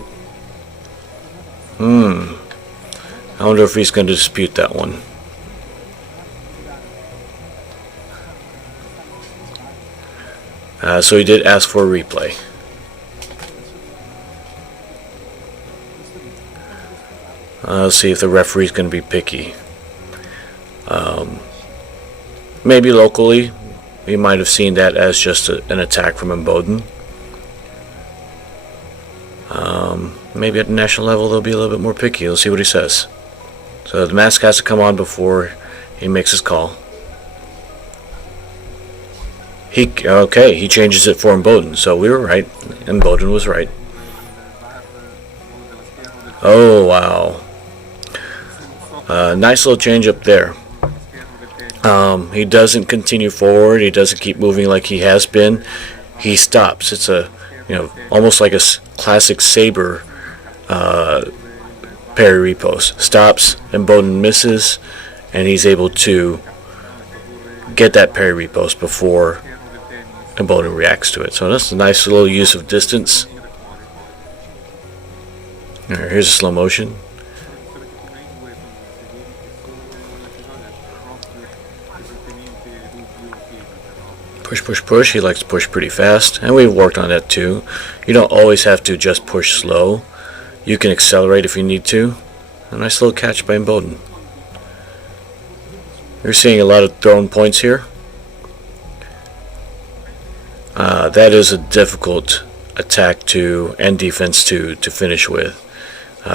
I wonder if he's going to dispute that one. So he did ask for a replay. Let's see if the referee's going to be picky. Maybe locally, we might have seen that as just an attack from Imboden. Maybe at the national level they'll be a little bit more picky. Let's see what he says. So the mask has to come on before he makes his call. He changes it for Imboden, so we were right. Imboden was right. Oh wow. Nice little change up there. He doesn't continue forward. He doesn't keep moving like he has been. He stops. It's almost like a classic Saber parry repost. Stops, and Imboden misses, and he's able to get that parry repost before and Bowden reacts to it. So that's a nice little use of distance. Alright, here's a slow motion. Push, push, push. He likes to push pretty fast, and we've worked on that too. You don't always have to just push slow. You can accelerate if you need to. A nice little catch by Bowden. You're seeing a lot of thrown points here. That is a difficult attack to and defense to finish with.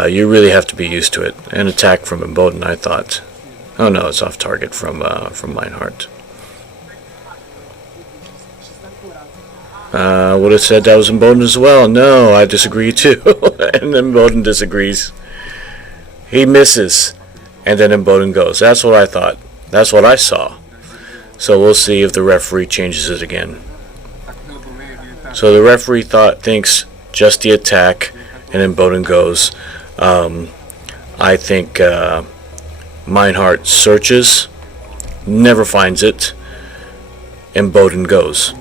You really have to be used to it. An attack from Bowden, I thought. Oh no, it's off target from Meinhardt. Would have said that was Bowden as well. No, I disagree too. And then Bowden disagrees. He misses, and then Bowden goes. That's what I thought. That's what I saw. So we'll see if the referee changes it again. So the referee thinks just the attack, and then Bowden goes. I think Meinhardt searches, never finds it, and Bowden goes.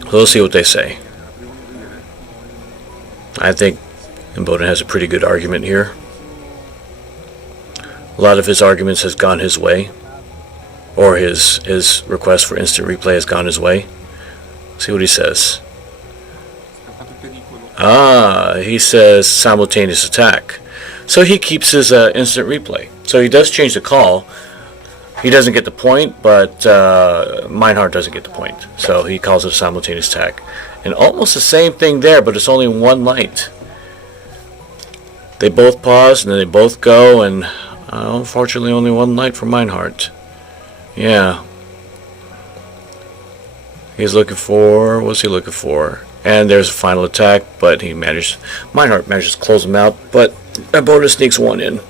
So we'll see what they say. I think Bowden has a pretty good argument here. A lot of his arguments has gone his way, or his request for instant replay has gone his way. See what he says. He says simultaneous attack. So he keeps his instant replay. So he does change the call. He doesn't get the point, but Meinhardt doesn't get the point. So he calls it a simultaneous attack. And almost the same thing there, but it's only one light. They both pause, and then they both go, and unfortunately only one light for Meinhardt. Yeah. He's looking for... what's he looking for? And there's a final attack, but Meinhardt manages to close him out, but Bowden sneaks one in.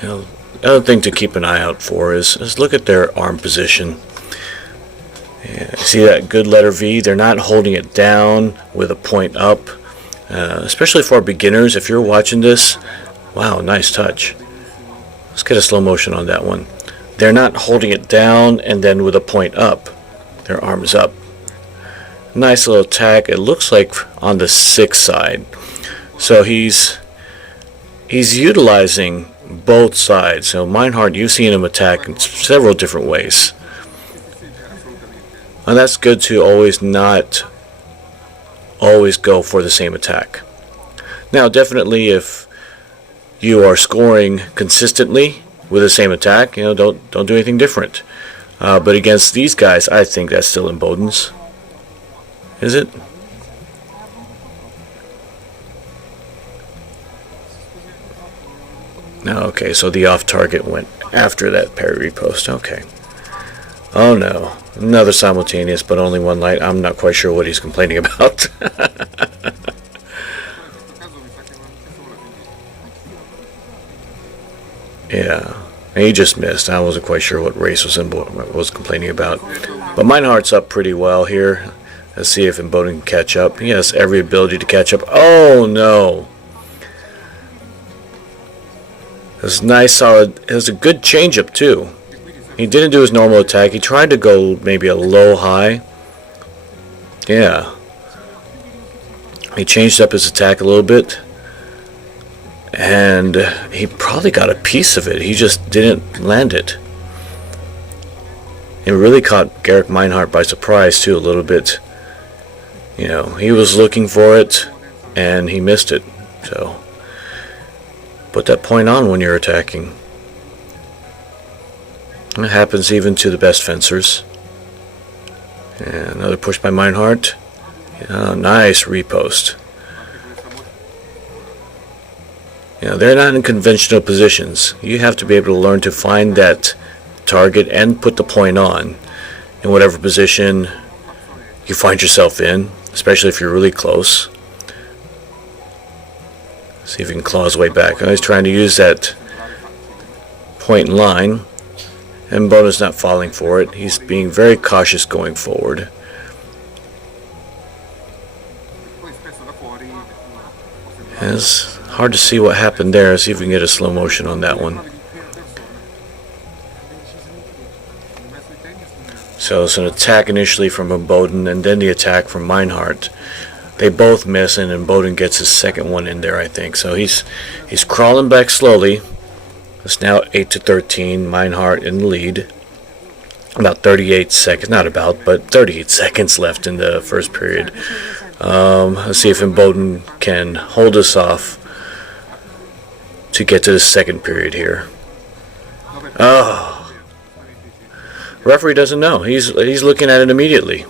The other thing to keep an eye out for is look at their arm position. Yeah, see that good letter V? They're not holding it down with a point up. Especially for beginners, if you're watching this, wow, nice touch. Let's get a slow motion on that one. They're not holding it down and then with a point up. Their arms up. Nice little attack. It looks like on the 6 side. So he's utilizing both sides. So Meinhardt, you've seen him attack in several different ways. And that's good to always go for the same attack. Now, definitely if you are scoring consistently with the same attack, don't do anything different. But against these guys, I think that's still in Bowden's. Is it? No, okay, so the off target went after that parry repost. Okay. Oh no, another simultaneous, but only one light. I'm not quite sure what he's complaining about. Yeah, and he just missed. I wasn't quite sure what race was complaining about. But Meinhardt's up pretty well here. Let's see if Bowden can catch up. He has every ability to catch up. Oh no! It was nice, solid. It was a good change-up too. He didn't do his normal attack. He tried to go maybe a low high. Yeah. He changed up his attack a little bit. And he probably got a piece of it. He just didn't land it. It really caught Garrick Meinhardt by surprise too a little bit. He was looking for it and he missed it. So put that point on when you're attacking. It happens even to the best fencers. And another push by Meinhardt. Nice repost. They're not in conventional positions. You have to be able to learn to find that target and put the point on in whatever position you find yourself in, especially if you're really close. See if he can claw his way back. He's trying to use that point in line, and Bowden's not falling for it. He's being very cautious going forward. It's hard to see what happened there. Let's see if we can get a slow motion on that one. So it's an attack initially from Bowden and then the attack from Meinhardt. They both miss, and then Bowden gets his second one in there, I think. So he's crawling back slowly. It's now 8-13. Meinhardt in the lead. About 38 seconds, not about, but 38 seconds left in the first period. Let's see if Bowden can hold us off to get to the second period here. Oh, referee doesn't know. He's looking at it immediately.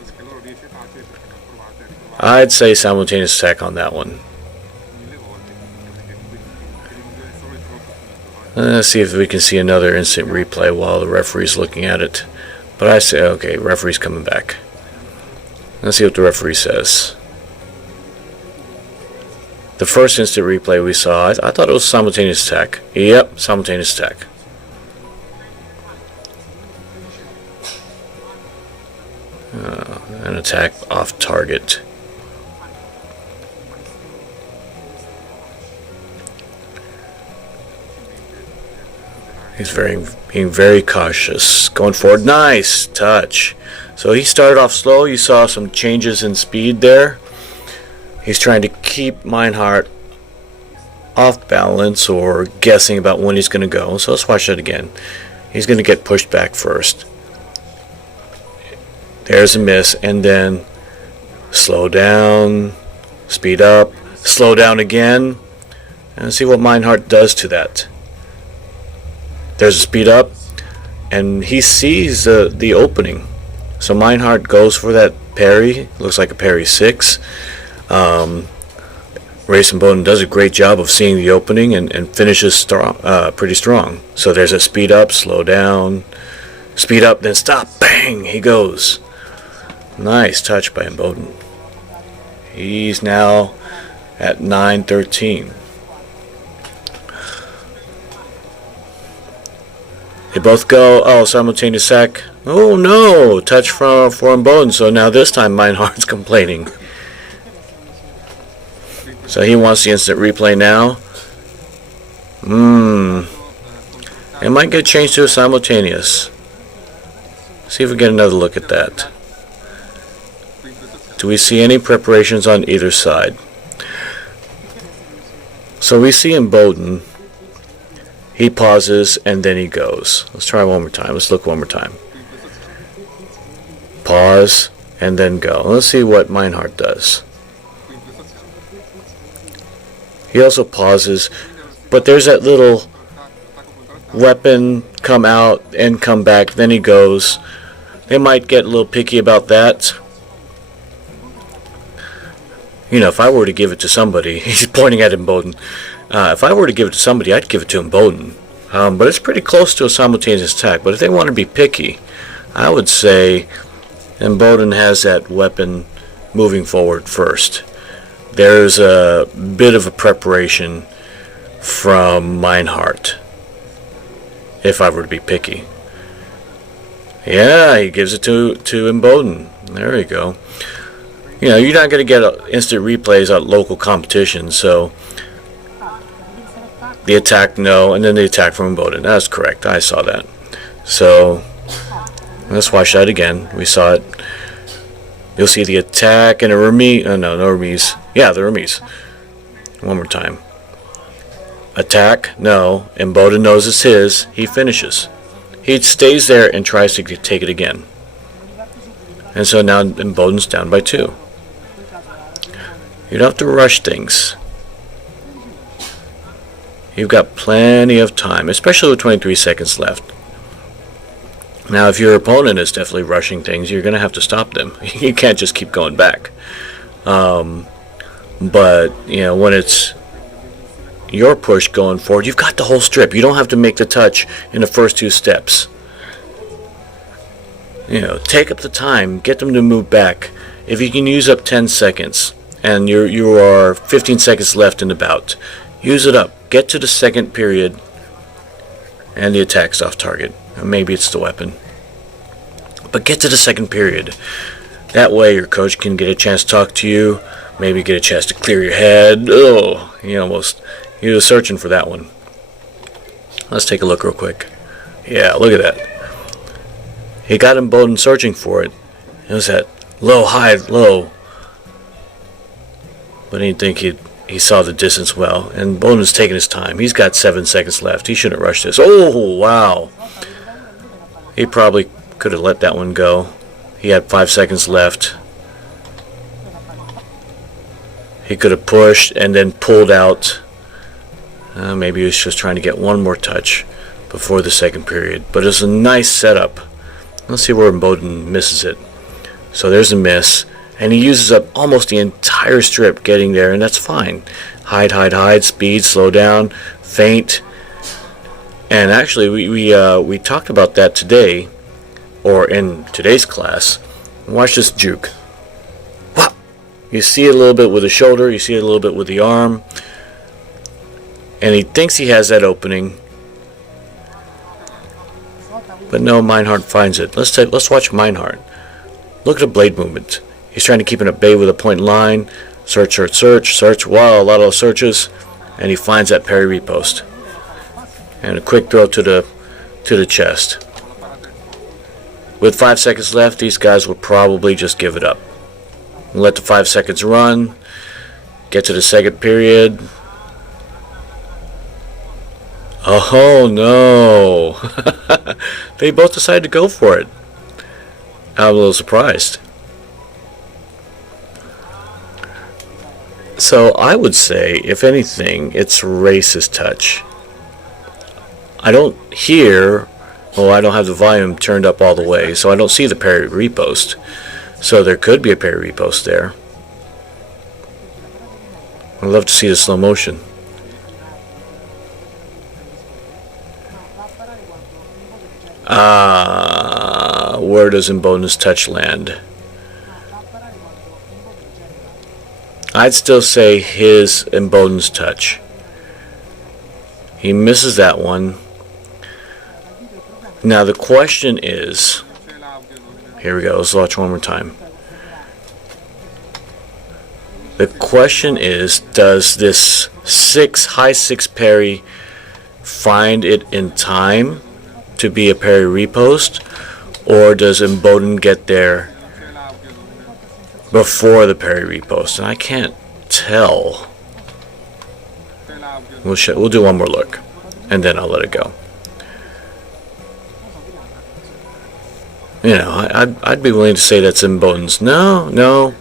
I'd say simultaneous attack on that one. Let's see if we can see another instant replay while the referee's looking at it. But I say, okay, referee's coming back. Let's see what the referee says. The first instant replay we saw, I thought it was simultaneous attack. Yep, simultaneous attack. An attack off target. He's being very cautious. Going forward. Nice touch. So he started off slow. You saw some changes in speed there. He's trying to keep Meinhardt off balance or guessing about when he's going to go. So let's watch that again. He's going to get pushed back first. There's a miss. And then slow down. Speed up. Slow down again. And see what Meinhardt does to that. There's a speed up, and he sees the opening. So Meinhardt goes for that parry. Looks like a parry 6. Racing Bowden does a great job of seeing the opening and finishes pretty strong. So there's a speed up, slow down, speed up, then stop. Bang! He goes. Nice touch by Bowden. He's now at 9-13. They both go, oh, simultaneous sack. Oh no, touch from Bowden. So now this time Meinhardt's complaining. So he wants the instant replay now. It might get changed to a simultaneous. See if we get another look at that. Do we see any preparations on either side? So we see in Bowden, he pauses and then he goes. Let's try one more time. Let's look one more time. Pause and then go. Let's see what Meinhardt does. He also pauses, but there's that little weapon come out and come back. Then he goes. They might get a little picky about that. You know, if I were to give it to somebody, he's pointing at Bowden. If I were to give it to somebody, I'd give it to Bowden. But it's pretty close to a simultaneous attack. But if they want to be picky, I would say Bowden has that weapon moving forward first. There's a bit of a preparation from Meinhardt, if I were to be picky. Yeah, he gives it to Bowden. There you go. You know, you're not going to get instant replays at local competitions, so the attack, no, and then the attack from Bowden. That's correct. I saw that. So let's watch that again. We saw it. You'll see the attack and a remise. No remise. Yeah, the remise. One more time. Attack, no, and Bowden knows it's his. He finishes. He stays there and tries to take it again. And so now Bowden's down by 2. You don't have to rush things. You've got plenty of time, especially with 23 seconds left. Now, if your opponent is definitely rushing things, you're going to have to stop them. You can't just keep going back. But, you know, when it's your push going forward, you've got the whole strip. You don't have to make the touch in the first 2 steps. You know, take up the time, get them to move back. If you can use up 10 seconds, and you are 15 seconds left in the bout, use it up. Get to the second period, and the attack's off target. Or maybe it's the weapon. But get to the second period. That way your coach can get a chance to talk to you, maybe get a chance to clear your head. Oh, he was searching for that one. Let's take a look real quick. Yeah, look at that. He got Bowden searching for it. It was that low, high, low. But he didn't think he saw the distance well. And Bowden was taking his time. He's got 7 seconds left. He shouldn't rush this. Oh, wow. He probably could have let that one go. He had 5 seconds left. He could have pushed and then pulled out. Maybe he was just trying to get one more touch before the second period. But it's a nice setup. Let's see where Bowden misses it. So there's a miss. And he uses up almost the entire strip getting there, and that's fine. Hide, speed, slow down, feint. And actually, we talked about that today, or in today's class. Watch this juke. Wow. You see it a little bit with the shoulder, you see it a little bit with the arm. And he thinks he has that opening. But no, Meinhardt finds it. Let's watch Meinhardt. Look at the blade movement. He's trying to keep it at bay with a point line. Search. Wow, a lot of searches. And he finds that parry repost. And a quick throw to the chest. With 5 seconds left, these guys will probably just give it up. Let the 5 seconds run. Get to the second period. Oh no. They both decided to go for it. I'm a little surprised. So I would say, if anything, it's racist touch. I don't hear, I don't have the volume turned up all the way, so I don't see the parry repost. So there could be a parry repost there. I'd love to see the slow motion. Where does Bowden's touch land? I'd still say his Bowden's touch. He misses that one. Now the question is, here we go, let's watch one more time. The question is, does this high 6 parry find it in time to be a parry repost, or does Bowden get there before the parry repost? And I can't tell. We'll do one more look, and then I'll let it go. You know, I'd be willing to say that's Bowden's. No,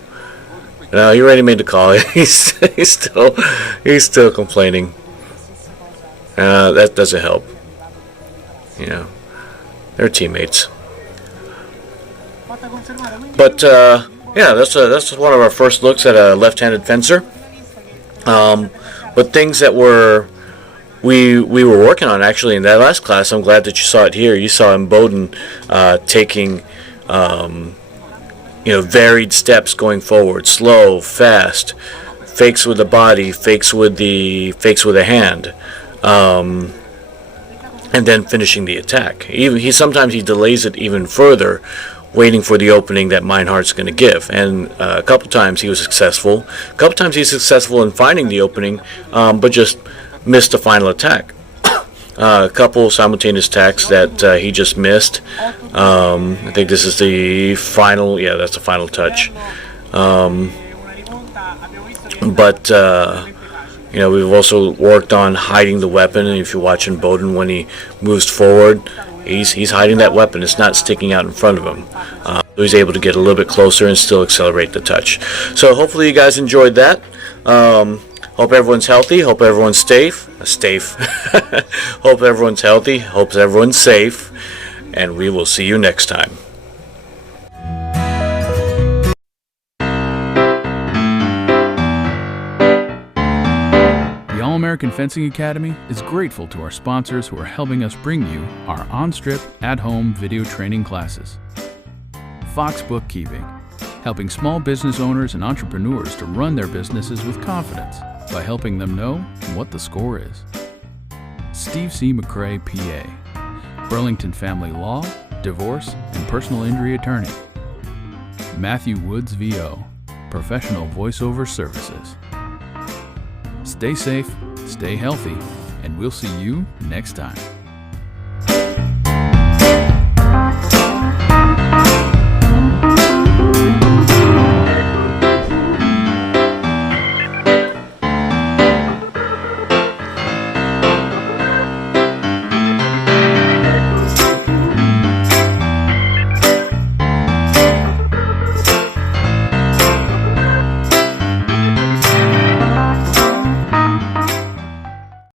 he already made the call. he's still complaining. That doesn't help. You know, they're teammates. But yeah, that's one of our first looks at a left-handed fencer. But things that we were working on actually in that last class. I'm glad that you saw it here. You saw Bowden taking varied steps going forward, slow, fast, fakes with the body, fakes with the hand, and then finishing the attack. Sometimes he delays it even further, waiting for the opening that Meinhardt's going to give. And a couple times he was successful. A couple times he's successful in finding the opening, but just missed the final attack. A couple simultaneous attacks that he just missed. I think this is the final. Yeah, that's the final touch. But we've also worked on hiding the weapon. And if you're watching Bowden when he moves forward, he's hiding that weapon. It's not sticking out in front of him. He's able to get a little bit closer and still accelerate the touch. So hopefully you guys enjoyed that. Hope everyone's healthy. Hope everyone's safe. Hope everyone's healthy. Hope everyone's safe. And we will see you next time. The All-American Fencing Academy is grateful to our sponsors who are helping us bring you our on-strip, at-home video training classes. Fox Bookkeeping, helping small business owners and entrepreneurs to run their businesses with confidence by helping them know what the score is. Steve C. McCray, PA, Burlington Family Law, Divorce, and Personal Injury Attorney. Matthew Woods, VO, Professional Voiceover Services. Stay safe, stay healthy, and we'll see you next time.